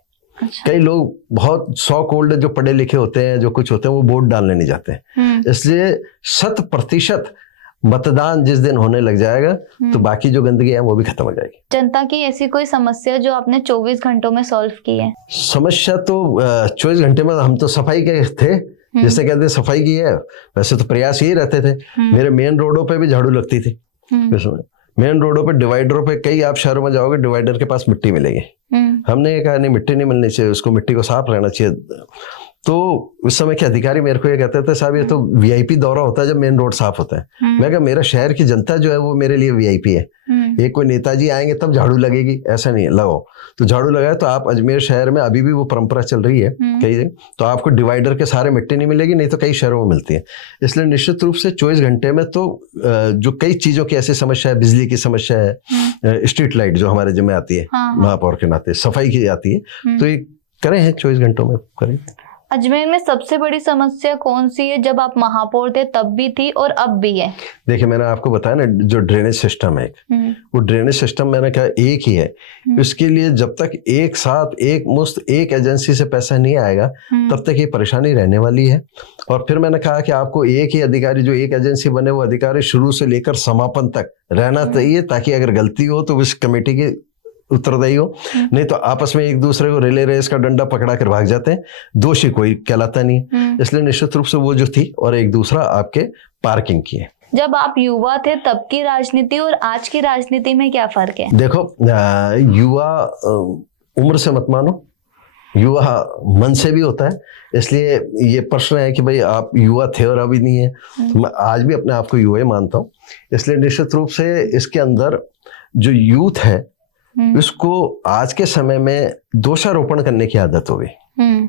कई लोग बहुत 100% जो पढ़े लिखे होते हैं, जो कुछ होते हैं, वो वोट डालने नहीं जाते हैं। इसलिए 100% मतदान जिस दिन होने लग जाएगा तो बाकी जो गंदगी है वो भी खत्म हो जाएगी। जनता की ऐसी कोई समस्या जो आपने 24 घंटों में सॉल्व की है? समस्या तो 24 घंटे में हम तो सफाई के थे, जैसे कहते हैं सफाई की है, वैसे तो प्रयास यही रहते थे। मेरे मेन रोडों पे भी झाड़ू लगती थी। मेन रोडों पे, डिवाइडरों पे, कई आप शहरों में जाओगे डिवाइडर के पास मिट्टी मिलेगी। हमने ये कहा नहीं, मिट्टी नहीं मिलनी चाहिए, उसको मिट्टी को साफ रहना चाहिए। तो उस समय के अधिकारी मेरे को ये कहते थे, साहब ये तो वीआईपी दौरा होता है जब मेन रोड साफ होता है। मैं कहा मेरा शहर की जनता जो है वो मेरे लिए वीआईपी है। एक कोई नेताजी आएंगे तब झाड़ू लगेगी, ऐसा नहीं है। लगाओ तो झाड़ू लगाए। तो आप अजमेर शहर में अभी भी वो परंपरा चल रही है कई, तो आपको डिवाइडर के सारे मिट्टी नहीं मिलेगी, नहीं तो कई शहरों में मिलती है। इसलिए निश्चित रूप से 24 घंटे में तो जो कई चीजों की ऐसी समस्या है, बिजली की समस्या है, स्ट्रीट लाइट जो हमारे जिम्मे आती है महापौर के नाते, सफाई की आती है, तो ये करें हैं 24 घंटों में करें। अजमेर में सबसे बड़ी समस्या कौन सी है? जब आप महापौर थे तब भी थी और अब भी है। देखिए मैंने आपको बताया ना, जो ड्रेनेज सिस्टम है वो ड्रेनेज सिस्टम मैंने कहा एक ही है। उसके लिए जब तक एक साथ एक मुश्त एक एजेंसी से पैसा नहीं आएगा तब तक ये परेशानी रहने वाली है। और फिर मैंने कहा कि आपको एक ही अधिकारी, जो एक एजेंसी बने वो अधिकारी शुरू से लेकर समापन तक रहना चाहिए, ताकि अगर गलती हो तो उस कमेटी की उत्तरदायी हो। नहीं तो आपस में एक दूसरे को रिले रेस का डंडा पकड़ा कर भाग जाते हैं, दोषी कोई कहलाता नहीं। इसलिए निश्चित रूप से वो जो थी, और एक दूसरा आपके पार्किंग की है। जब आप युवा थे तब की राजनीति और आज की राजनीति में क्या फर्क है? देखो युवा उम्र से मत मानो, युवा मन से भी होता है। इसलिए ये प्रश्न है कि भाई आप युवा थे और अभी नहीं है, तो मैं आज भी अपने आप को युवा ही मानता हूँ। इसलिए निश्चित रूप से इसके अंदर जो यूथ है उसको आज के समय में दोषारोपण करने की आदत हो गई।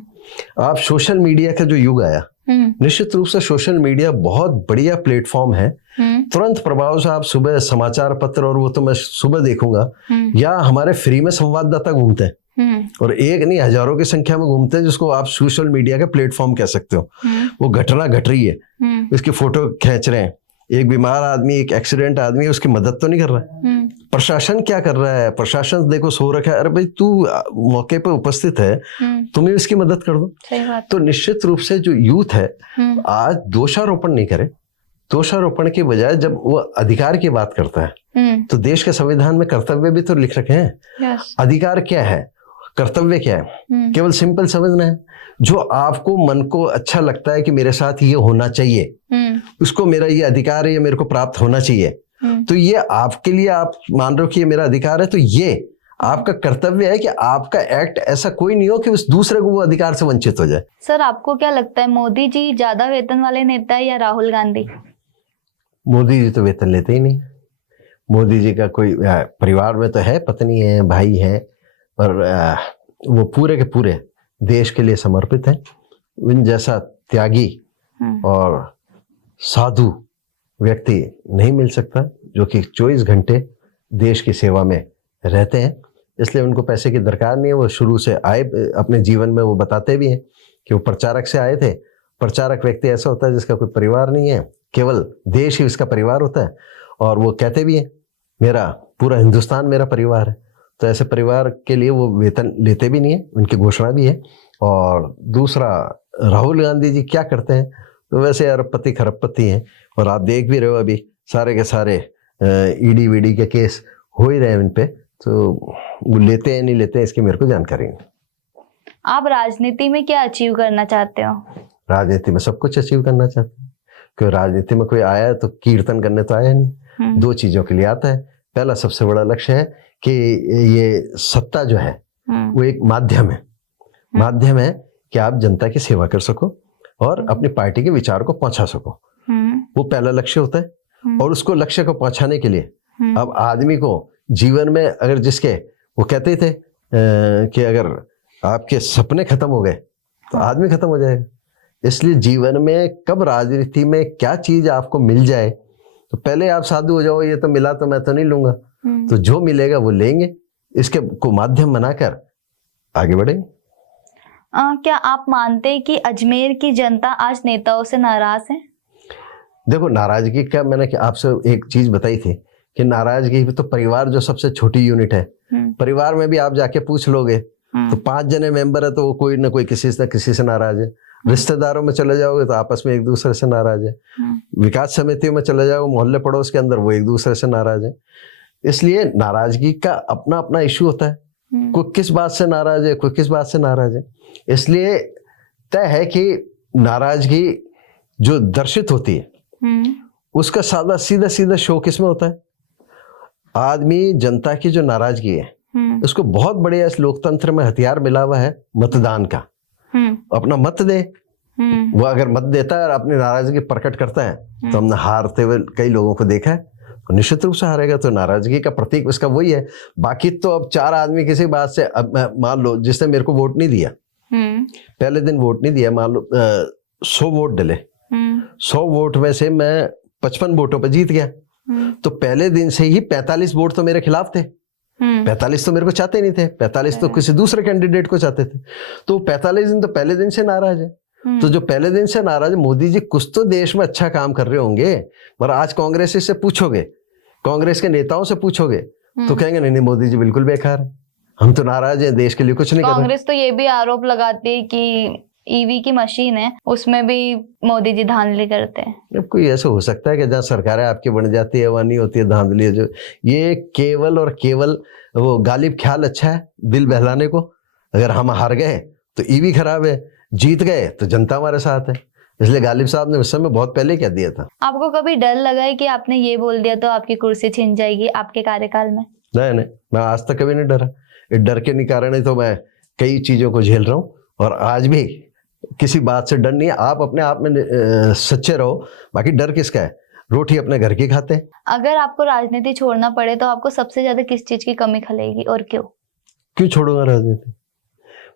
आप सोशल मीडिया का जो युग आया, निश्चित रूप से सोशल मीडिया बहुत बढ़िया प्लेटफॉर्म है। तुरंत प्रभाव से आप सुबह समाचार पत्र, और वो तो मैं सुबह देखूंगा, या हमारे फ्री में संवाददाता घूमते हैं, और एक नहीं हजारों की संख्या में घूमते हैं, जिसको आप सोशल मीडिया का प्लेटफॉर्म कह सकते हो। वो घटना घट रही है, उसकी फोटो खींच रहे हैं। एक बीमार आदमी, एक एक्सीडेंट आदमी, उसकी मदद तो नहीं कर रहा है। प्रशासन क्या कर रहा है? प्रशासन देखो सो रखा है, अरे भाई तू मौके पे उपस्थित है, तुम ही उसकी मदद कर दो। सही बात। तो निश्चित रूप से जो यूथ है आज दोषारोपण नहीं करे। दोषारोपण के बजाय जब वो अधिकार की बात करता है तो देश के संविधान में कर्तव्य भी तो लिख रखे हैं। अधिकार क्या है, कर्तव्य क्या है? केवल सिंपल समझना है। जो आपको मन को अच्छा लगता है कि मेरे साथ ये होना चाहिए, उसको मेरा ये अधिकार है, ये मेरे को प्राप्त होना चाहिए, तो ये आपके लिए आप मान रहे हो कि ये मेरा अधिकार है, तो ये आपका कर्तव्य है कि आपका एक्ट ऐसा कोई नहीं हो कि उस दूसरे को वो अधिकार से वंचित हो जाए। सर आपको क्या लगता है, मोदी जी ज्यादा वेतन वाले नेता है या राहुल गांधी? मोदी जी तो वेतन लेते ही नहीं। मोदी जी का कोई परिवार में तो है, पत्नी है, भाई है, और वो पूरे के पूरे देश के लिए समर्पित है। उन जैसा त्यागी और साधु व्यक्ति नहीं मिल सकता जो कि 24 घंटे देश की सेवा में रहते हैं। इसलिए उनको पैसे की दरकार नहीं है। वो शुरू से आए, अपने जीवन में वो बताते भी हैं कि वो प्रचारक से आए थे। प्रचारक व्यक्ति ऐसा होता है जिसका कोई परिवार नहीं है, केवल देश ही उसका परिवार होता है। और वो कहते भी हैं मेरा पूरा हिंदुस्तान मेरा परिवार है। तो ऐसे परिवार के लिए वो वेतन लेते भी नहीं है, उनकी घोषणा भी है। और दूसरा, राहुल गांधी जी क्या करते हैं, तो वैसे अरबपति खरबपति हैं। और आप देख भी रहे हो अभी सारे के सारे ईडी वीडी के केस हो ही रहे हैं उन पे। तो वो लेते हैं नहीं लेते हैं इसकी मेरे को जानकारी नहीं। आप राजनीति में क्या अचीव करना चाहते हो? राजनीति में सब कुछ अचीव करना चाहते हैं, क्योंकि राजनीति में कोई आया है तो कीर्तन करने तो आया नहीं। दो चीजों के लिए आता है। पहला सबसे बड़ा लक्ष्य है कि ये सत्ता जो है वो एक माध्यम है। माध्यम है कि आप जनता की सेवा कर सको और अपनी पार्टी के विचार को पहुंचा सको। वो पहला लक्ष्य होता है। और उसको लक्ष्य को पहुंचाने के लिए अब आदमी को जीवन में, अगर जिसके वो कहते थे कि अगर आपके सपने खत्म हो गए तो आदमी खत्म हो जाएगा। इसलिए जीवन में कब राजनीति में क्या चीज आपको मिल जाए तो पहले आप साधु हो जाओ, ये तो मिला तो मैं तो नहीं लूंगा, तो जो मिलेगा वो लेंगे, इसके को माध्यम बनाकर आगे बढ़ेंगे। क्या आप मानते हैं कि अजमेर की जनता आज नेताओं से नाराज है? देखो, नाराजगी का मैंने आपसे एक चीज बताई थी कि नाराजगी तो परिवार जो सबसे छोटी यूनिट है, परिवार में भी आप जाके पूछ लोगे तो 5 जने मेंबर है तो वो कोई ना कोई किसी से नाराज है। रिश्तेदारों में चले जाओगे तो आपस में एक दूसरे से नाराज है। विकास समितियों में चले जाओ, मोहल्ले पड़ोस के अंदर वो एक दूसरे से नाराज है। इसलिए नाराजगी का अपना अपना इश्यू होता है। कोई किस बात से नाराज है, कोई किस बात से नाराज है। इसलिए तय है कि नाराजगी जो दर्शित होती है उसका सीधा सीधा शो किसमें होता है? आदमी जनता की जो नाराजगी है उसको बहुत बढ़िया इस लोकतंत्र में हथियार मिला हुआ है मतदान का। अपना मत दे, वो अगर मत देता है और अपनी नाराजगी प्रकट करता है तो हमने हारते हुए कई लोगों को देखा है, तो निश्चित रूप से हारेगा। तो नाराजगी का प्रतीक उसका वही है। बाकी तो अब 4 आदमी किसी बात से, अब मान लो जिसने मेरे को वोट नहीं दिया, पहले दिन वोट नहीं दिया, मान लो 100 वोट डले, 100 वोट में से मैं 55 वोटों पर जीत गया, तो पहले दिन से ही 45 वोट तो मेरे खिलाफ थे। 45 तो मेरे को चाहते नहीं थे, 45 तो किसी दूसरे कैंडिडेट को चाहते थे। तो 45 दिन तो पहले दिन से नाराज है। तो जो पहले दिन से नाराज है, मोदी जी कुछ तो देश में अच्छा काम कर रहे होंगे, पर आज कांग्रेस से पूछोगे, कांग्रेस के नेताओं से पूछोगे तो कहेंगे नहीं मोदी जी बिल्कुल बेकार है, हम तो नाराज हैं, देश के लिए कुछ नहीं कर रहे। कांग्रेस तो ये भी आरोप लगाती है कि ईवी की मशीन है उसमें भी मोदी जी धांधली करते हैं। अब कोई ऐसा हो सकता है कि जहाँ सरकारें आपकी बन जाती है वहाँ नहीं होती है धांधली? जो ये केवल और केवल वो गालिब ख्याल अच्छा है दिल बहलाने को। अगर हम हार गए तो ईवी खराब है, जीत गए तो जनता हमारे साथ है। इसलिए गालिब साहब ने उस समय बहुत पहले कह दिया था। आपको कभी डर लगा है कि आपने ये बोल दिया तो आपकी कुर्सी छिन जाएगी आपके कार्यकाल में? नहीं, मैं आज तक कभी नहीं डरा। डर के नहीं कारण ही तो मैं कई चीजों को झेल रहा हूँ और आज भी किसी बात से डर नहीं है। आप अपने आप में सच्चे रहो, बाकी डर किसका है? रोटी अपने घर की खाते हैं। अगर आपको राजनीति छोड़ना पड़े तो आपको सबसे ज्यादा किस चीज की कमी खलेगी और क्यों? क्यों छोड़ूंगा राजनीति?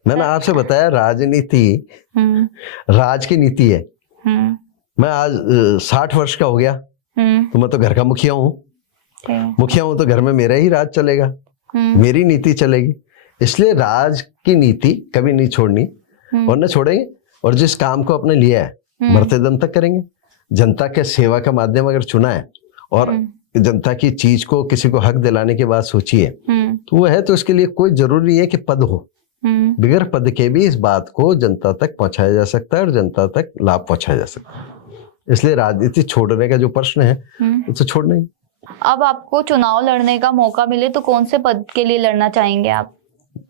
मैंने आपसे बताया राजनीति राज की नीति है। मैं आज 60 वर्ष का हो गया तो मैं तो घर का मुखिया हूँ तो घर में मेरा ही राज चलेगा, मेरी नीति चलेगी। इसलिए राज की नीति कभी नहीं छोड़नी और न छोड़ेंगे। और जिस काम को अपने लिया है मरते दम तक करेंगे। जनता के सेवा का माध्यम अगर चुना है और जनता की चीज को किसी को हक दिलाने के बाद सोचिए तो वो है, तो इसके लिए कोई जरूरी नहीं है कि पद हो। बिगर पद के भी इस बात को जनता तक पहुंचाया जा सकता है और जनता तक लाभ पहुंचाया जा सकता है। इसलिए राजनीति छोड़ने का जो प्रश्न है तो छोड़ना ही। अब आपको चुनाव लड़ने का मौका मिले तो कौन से पद के लिए लड़ना चाहेंगे आप?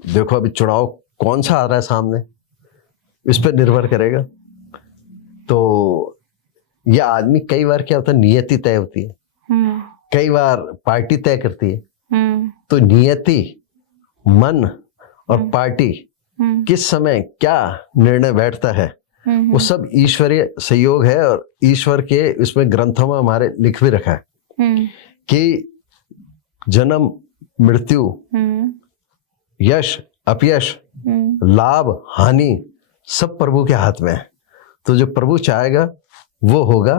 देखो, अभी चुनाव कौन सा आ रहा है सामने इस पर निर्भर करेगा। तो ये आदमी कई बार क्या होता है, नियति तय होती है, कई बार पार्टी तय करती है। तो नियति, मन और पार्टी किस समय क्या निर्णय बैठता है वो सब ईश्वरीय सहयोग है। और ईश्वर के इसमें ग्रंथों में हमारे लिख भी रखा है कि जन्म मृत्यु, यश अपयश, लाभ हानि सब प्रभु के हाथ में है। तो जो प्रभु चाहेगा वो होगा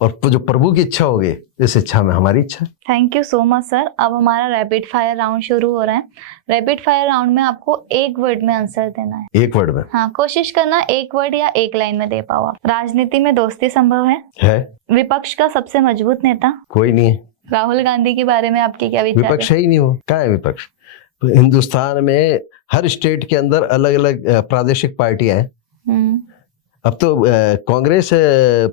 और जो प्रभु की इच्छा होगी इस इच्छा में हमारी इच्छा। Thank you so much sir. अब हमारा रैपिड फायर राउंड शुरू हो रहा है। रैपिड फायर राउंड में आपको एक वर्ड में आंसर देना है। एक वर्ड में? हाँ, कोशिश करना एक वर्ड या एक लाइन में दे पाओ आप। राजनीति में दोस्ती संभव है? विपक्ष का सबसे मजबूत नेता? कोई नहीं है। राहुल गांधी के बारे में आपके क्या विचार? विपक्ष है ही नहीं, वो कहाँ है विपक्ष? हिंदुस्तान में हर स्टेट के अंदर अलग अलग प्रादेशिक पार्टियां हैं। अब तो कांग्रेस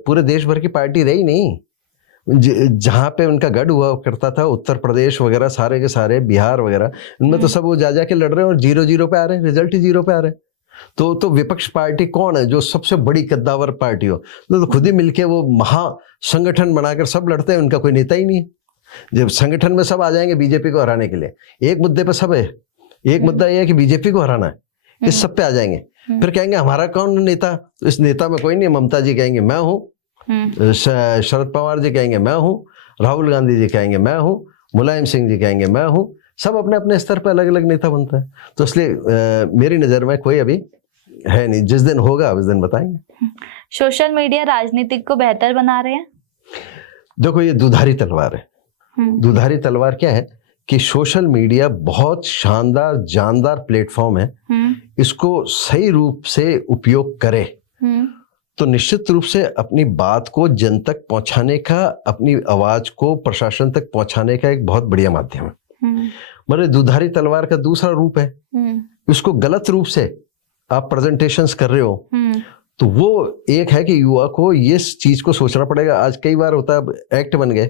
पूरे देश भर की पार्टी रही नहीं। जहां पे उनका गढ़ हुआ करता था, उत्तर प्रदेश वगैरह सारे के सारे, बिहार वगैरह, उनमें तो सब वो जा के लड़ रहे हैं और 0-0 पे आ रहे हैं, रिजल्ट ही 0 पे आ रहे हैं। तो विपक्ष पार्टी कौन है जो सबसे बड़ी कद्दावर पार्टी हो? तो खुद ही मिलके वो महा संगठन बनाकर सब लड़ते हैं, उनका कोई नेता ही नहीं है। जब संगठन में सब आ जाएंगे बीजेपी को हराने के लिए, एक मुद्दे पे सब है, एक मुद्दा ये है कि बीजेपी को हराना है, इस सब पे आ जाएंगे, फिर कहेंगे हमारा कौन नेता? तो इस नेता में कोई नहीं। ममता जी कहेंगे मैं हूँ, शरद पवार जी कहेंगे मैं हूँ, राहुल गांधी जी कहेंगे मैं हूँ, मुलायम सिंह जी कहेंगे मैं हूँ। सब अपने अपने स्तर पर अलग अलग नेता बनता है। तो इसलिए मेरी नजर में कोई अभी है नहीं। जिस दिन होगा उस दिन बताएंगे। सोशल मीडिया राजनीतिक को बेहतर बना रहे हैं? देखो, ये दुधारी तलवार है। दुधारी तलवार क्या है कि सोशल मीडिया बहुत शानदार जानदार प्लेटफॉर्म है। इसको सही रूप से उपयोग करे तो निश्चित रूप से अपनी बात को जन तक पहुंचाने का, अपनी आवाज को प्रशासन तक पहुंचाने का एक बहुत बढ़िया माध्यम है। मतलब दुधारी तलवार का दूसरा रूप है, इसको गलत रूप से आप प्रेजेंटेशंस कर रहे हो तो वो एक है कि युवा को ये चीज को सोचना पड़ेगा। आज कई बार होता है एक्ट बन गए,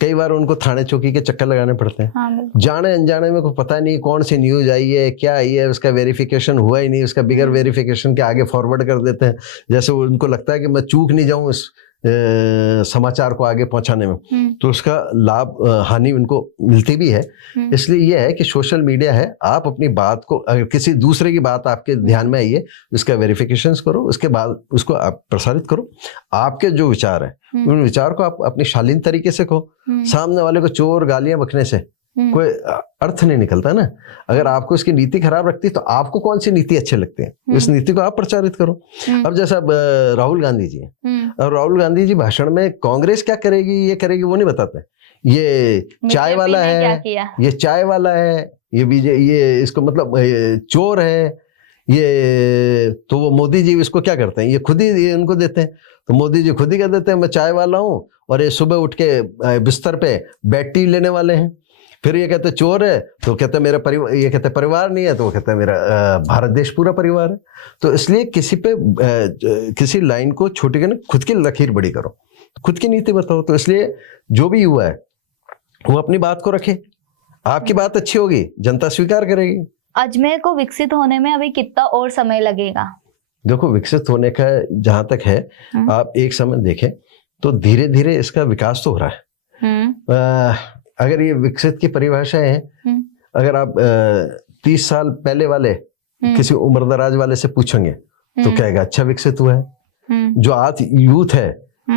कई बार उनको थाने चौकी के चक्कर लगाने पड़ते हैं। हाँ, जाने अनजाने में कोई पता नहीं कौन सी न्यूज आई है, क्या आई है, उसका वेरिफिकेशन हुआ ही नहीं, उसका बिगर वेरिफिकेशन के आगे फॉरवर्ड कर देते हैं, जैसे उनको लगता है कि मैं चूक नहीं जाऊं इस समाचार को आगे पहुंचाने में। तो उसका लाभ हानि उनको मिलती भी है। इसलिए यह है कि सोशल मीडिया है, आप अपनी बात को, अगर किसी दूसरे की बात आपके ध्यान में आई है, उसका वेरिफिकेशन करो, उसके बाद उसको आप प्रसारित करो। आपके जो विचार है उन विचार को आप अपनी शालीन तरीके से कहो। सामने वाले को चोर गालियां बकने से कोई अर्थ नहीं निकलता ना। अगर आपको इसकी नीति खराब लगती है तो आपको कौन सी नीति अच्छे लगते हैं, इस नीति को आप प्रचारित करो। अब जैसा राहुल गांधी जी हैं, और राहुल गांधी जी भाषण में कांग्रेस क्या करेगी, ये करेगी, वो नहीं बताते। ये चाय वाला है, ये चाय वाला है, ये इसको मतलब चोर है, ये तो वो मोदी जी इसको क्या करते हैं, ये खुद ही ये इनको देते हैं। तो मोदी जी खुद ही कह देते हैं मैं चाय वाला हूँ, और ये सुबह उठ के बिस्तर पे बेड टी लेने वाले हैं। फिर ये कहते चोर है तो कहते मेरा परिवार, ये कहते परिवार नहीं है तो वो कहते मेरा भारत देश पूरा परिवार है। तो इसलिए किसी पे किसी लाइन को छोटी करने, खुद की लकीर बड़ी करो, खुद की नीति बताओ। तो इसलिए जो भी युवा है वो अपनी बात को रखे, आपकी बात अच्छी होगी, जनता स्वीकार करेगी। अजमेर को विकसित होने में अभी कितना और समय लगेगा? देखो, विकसित होने का जहां तक है, आप एक समय देखें तो धीरे धीरे इसका विकास तो हो रहा है। अगर ये विकसित की परिभाषा है, अगर आप 30 साल पहले वाले किसी उम्रदराज वाले से पूछेंगे तो कहेगा अच्छा विकसित हुआ है। जो आज यूथ है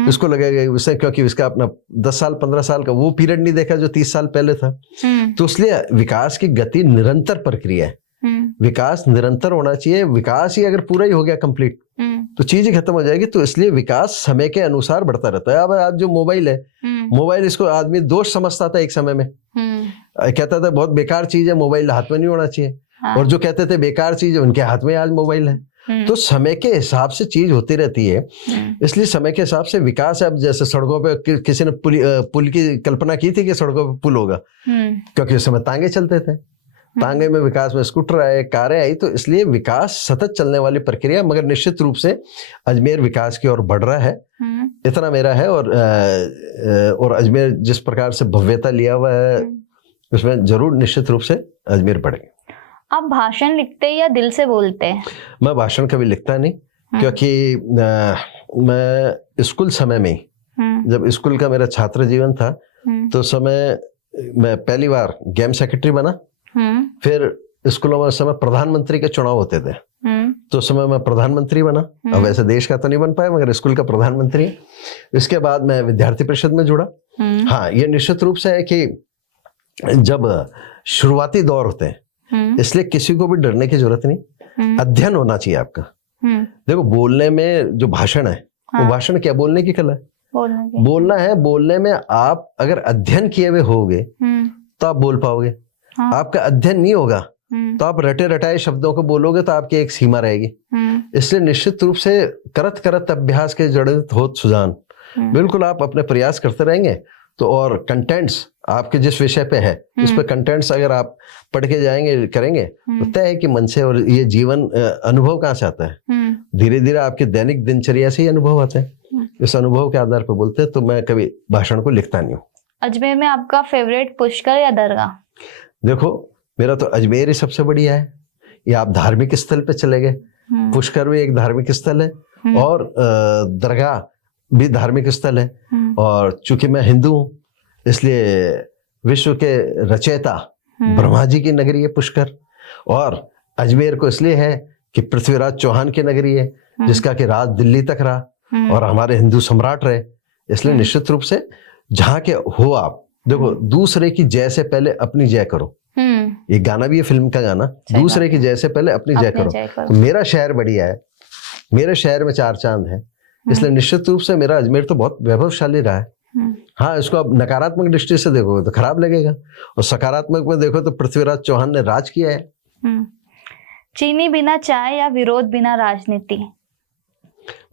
इसको लगेगा उससे, क्योंकि इसका अपना 10 साल 15 साल का वो पीरियड नहीं देखा जो 30 साल पहले था। तो इसलिए विकास की गति निरंतर प्रक्रिया है, विकास निरंतर होना चाहिए। विकास ही अगर पूरा ही हो गया कंप्लीट तो चीज ही खत्म हो जाएगी। तो इसलिए विकास समय के अनुसार बढ़ता रहता है। अब आज जो मोबाइल है, मोबाइल इसको आदमी दोष समझता था एक समय में, कहता था बहुत बेकार चीज है, मोबाइल हाथ में नहीं होना चाहिए। और जो कहते थे बेकार चीज है उनके हाथ में आज मोबाइल है। तो समय के हिसाब से चीज होती रहती है, इसलिए समय के हिसाब से विकास है। अब जैसे सड़कों पे किसी ने पुल की कल्पना की थी कि सड़कों पे पुल होगा, क्योंकि उस समय तांगे चलते थे, तांगे में विकास में स्कूटर आए, कारें आई। तो इसलिए विकास सतत चलने वाली प्रक्रिया, मगर निश्चित रूप से अजमेर विकास की ओर बढ़ रहा है, इतना मेरा है। और अजमेर जिस प्रकार से भव्यता लिया हुआ है उसमें जरूर निश्चित रूप से अजमेर बढ़ेगा। आप भाषण लिखते या दिल से बोलते हैं? मैं भाषण कभी लिखता नहीं, क्योंकि मैं स्कूल समय में, जब स्कूल का मेरा छात्र जीवन था तो समय मैं पहली बार गेम सेक्रेटरी बना। फिर स्कूलों में उस समय प्रधानमंत्री के चुनाव होते थे, तो उस समय मैं प्रधानमंत्री बना। अब वैसे देश का तो नहीं बन पाया, मगर स्कूल का प्रधानमंत्री। इसके बाद मैं विद्यार्थी परिषद में जुड़ा। हाँ, ये निश्चित रूप से है कि जब शुरुआती दौर होते हैं, इसलिए किसी को भी डरने की जरूरत नहीं, अध्ययन होना चाहिए आपका। देखो, बोलने में जो भाषण है वो भाषण क्या, बोलने की कला है। बोलना है। बोलने में आप अगर अध्ययन किए हुए होगे तो आप बोल पाओगे। हाँ। आपका अध्ययन नहीं होगा तो आप रटे रटाए शब्दों को बोलोगे तो आपकी एक सीमा रहेगी। इसलिए निश्चित रूप से करत करत अभ्यास के जड़ित होत सुजान, बिल्कुल आप अपने प्रयास करते रहेंगे तो, और कंटेंट्स आपके जिस विषय पे है उस पे कंटेंट्स अगर आप पढ़ के जाएंगे करेंगे तो तय है कि मन से, और ये जीवन अनुभव कहाँ से आता है, धीरे धीरे आपके दैनिक दिनचर्या से ही अनुभव आता है। इस अनुभव के आधार पर बोलते हैं। तो मैं कभी भाषण को लिखता नहीं हूँ। अजमेर में आपका फेवरेट पुष्कर या दरगाह? देखो मेरा तो अजमेर ही सबसे बढ़िया है। ये आप धार्मिक स्थल पे चले गए, पुष्कर भी एक धार्मिक स्थल है और दरगाह भी धार्मिक स्थल है। और चूंकि मैं हिंदू हूँ इसलिए विश्व के रचयिता ब्रह्मा जी की नगरी है पुष्कर, और अजमेर को इसलिए है कि पृथ्वीराज चौहान की नगरी है जिसका कि राज दिल्ली तक रहा और हमारे हिंदू सम्राट रहे। इसलिए निश्चित रूप से जहाँ के हो आप, देखो दूसरे की जय से पहले अपनी जय करो। ये गाना भी है फिल्म का गाना, दूसरे की जय से पहले अपनी जय करो। तो मेरा शहर बढ़िया है, मेरे शहर में चार चांद है, इसलिए निश्चित रूप से मेरा अजमेर तो बहुत वैभवशाली रहा है। हाँ, इसको आप नकारात्मक दृष्टि से देखोगे तो खराब लगेगा और सकारात्मक में देखो तो पृथ्वीराज चौहान ने राज किया है। चीनी बिना चाय या विरोध बिना राजनीति?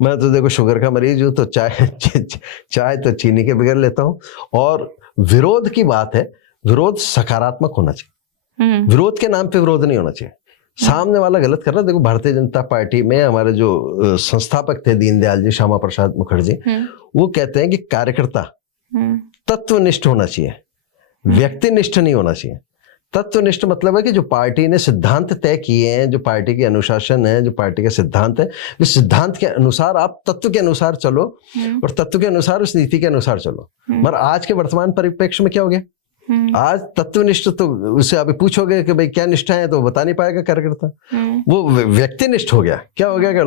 मैं तो देखो शुगर का मरीज हूँ तो चाय तो चीनी के बगैर लेता हूँ। और विरोध की बात है, विरोध सकारात्मक होना चाहिए। विरोध के नाम पे विरोध नहीं होना चाहिए। सामने वाला गलत कर रहा है। देखो भारतीय जनता पार्टी में हमारे जो संस्थापक थे दीनदयाल जी, श्यामा प्रसाद मुखर्जी, वो कहते हैं कि कार्यकर्ता तत्वनिष्ठ होना चाहिए, व्यक्तिनिष्ठ नहीं होना चाहिए। तत्वनिष्ठ मतलब है कि जो पार्टी ने सिद्धांत तय किए हैं, जो पार्टी के अनुशासन है, जो पार्टी का सिद्धांत है, उस सिद्धांत के अनुसार आप तत्व के अनुसार चलो और तत्व के अनुसार उस नीति के अनुसार चलो। मगर आज के वर्तमान परिप्रेक्ष्य में क्या हो गया, आज तत्वनिष्ठ तो उससे अभी पूछोगे कि भाई क्या निष्ठा है तो बता नहीं पाएगा कार्यकर्ता। वो व्यक्तिनिष्ठ हो गया। क्या हो गया कि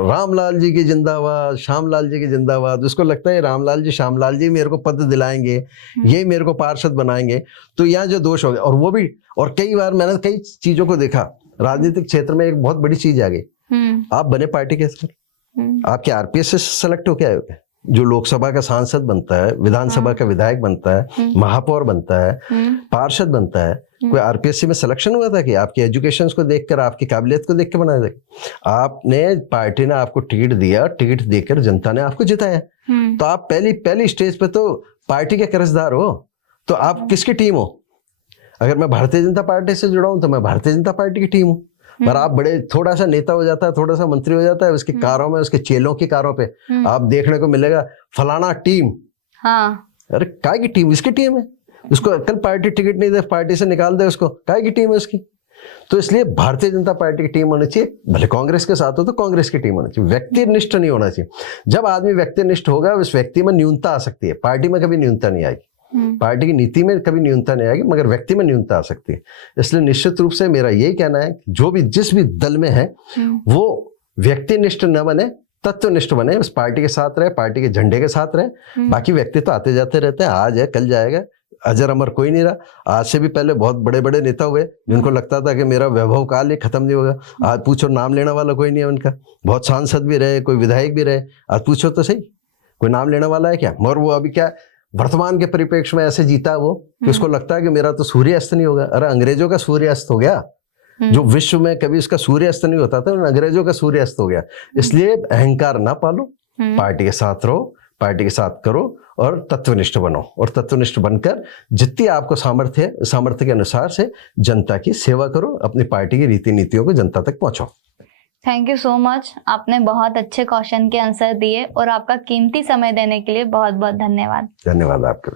रामलाल जी की जिंदाबाद, श्यामलाल जी की जिंदाबाद। उसको लगता है रामलाल जी श्यामलाल जी मेरे को पद दिलाएंगे, ये मेरे को पार्षद बनाएंगे। तो यहाँ जो दोष हो गया, और वो भी, और कई बार मैंने कई चीजों को देखा राजनीतिक क्षेत्र में, एक बहुत बड़ी चीज आ गई। आप बने पार्टी के सर, आपके आरपीएस से सेलेक्ट होके आए हो क्या? जो लोकसभा का सांसद बनता है, विधानसभा का विधायक बनता है, महापौर बनता है, पार्षद बनता है, कोई आरपीएससी में सिलेक्शन हुआ था कि आपकी एजुकेशन को देखकर, आपकी काबिलियत को देख के बनाया था? आपने, पार्टी ने आपको टिकट दिया, टिकट देकर जनता ने आपको जिताया। तो आप पहली स्टेज पे तो पार्टी के कर्जदार हो। तो आप किसकी टीम हो? अगर मैं भारतीय जनता पार्टी से जुड़ा हूं तो मैं भारतीय जनता पार्टी की टीम हूँ। पर आप बड़े, थोड़ा सा नेता हो जाता है, थोड़ा सा मंत्री हो जाता है, उसकी कारों में, उसके चेलों की कारों पे आप देखने को मिलेगा फलाना टीम। हाँ। अरे काय की टीम? इसकी टीम है। उसको कल पार्टी टिकट नहीं दे, पार्टी से निकाल दे उसको, काय की टीम है उसकी? तो इसलिए भारतीय जनता पार्टी की टीम होनी चाहिए। भले कांग्रेस के साथ हो तो कांग्रेस की टीम होनी चाहिए। व्यक्तिनिष्ठ नहीं होना चाहिए। जब आदमी व्यक्तिनिष्ठ होगा उस व्यक्ति में न्यूनता आ सकती है, पार्टी में कभी न्यूनता नहीं आएगी, पार्टी की नीति में कभी न्यूनता नहीं आएगी, मगर व्यक्ति में न्यूनता आ सकती है। इसलिए निश्चित रूप से मेरा यही कहना है, जो भी जिस भी दल में है वो व्यक्तिनिष्ठ न बने, तत्वनिष्ठ बने, उस पार्टी के साथ रहे, पार्टी के झंडे के साथ रहे। बाकी व्यक्ति तो आते जाते रहते हैं, आज है कल जाएगा, अजर अमर कोई नहीं रहा। आज से भी पहले बहुत बड़े बड़े नेता हुए जिनको लगता था कि मेरा वैभव काल ही खत्म नहीं होगा। आज पूछो, नाम लेने वाला कोई नहीं है उनका। बहुत सांसद भी रहे, कोई विधायक भी रहे, आज पूछो तो सही, कोई नाम लेने वाला है क्या? मगर वो अभी क्या वर्तमान के परिप्रेक्ष्य में ऐसे जीता वो कि उसको लगता है कि मेरा तो सूर्यास्त नहीं होगा। अरे अंग्रेजों का सूर्यास्त हो गया, जो विश्व में कभी उसका सूर्यास्त नहीं होता था, अंग्रेजों का सूर्यास्त हो गया। इसलिए अहंकार ना पालो, पार्टी के साथ रहो, पार्टी के साथ करो और तत्वनिष्ठ बनो। और तत्वनिष्ठ बनकर जितनी आपको सामर्थ्य है, सामर्थ्य के अनुसार से जनता की सेवा करो, अपनी पार्टी की रीति नीतियों को जनता तक पहुंचाओ। Thank you so much. आपने बहुत अच्छे क्वेश्चन के आंसर दिए और आपका कीमती समय देने के लिए बहुत बहुत धन्यवाद। धन्यवाद आपके लिए।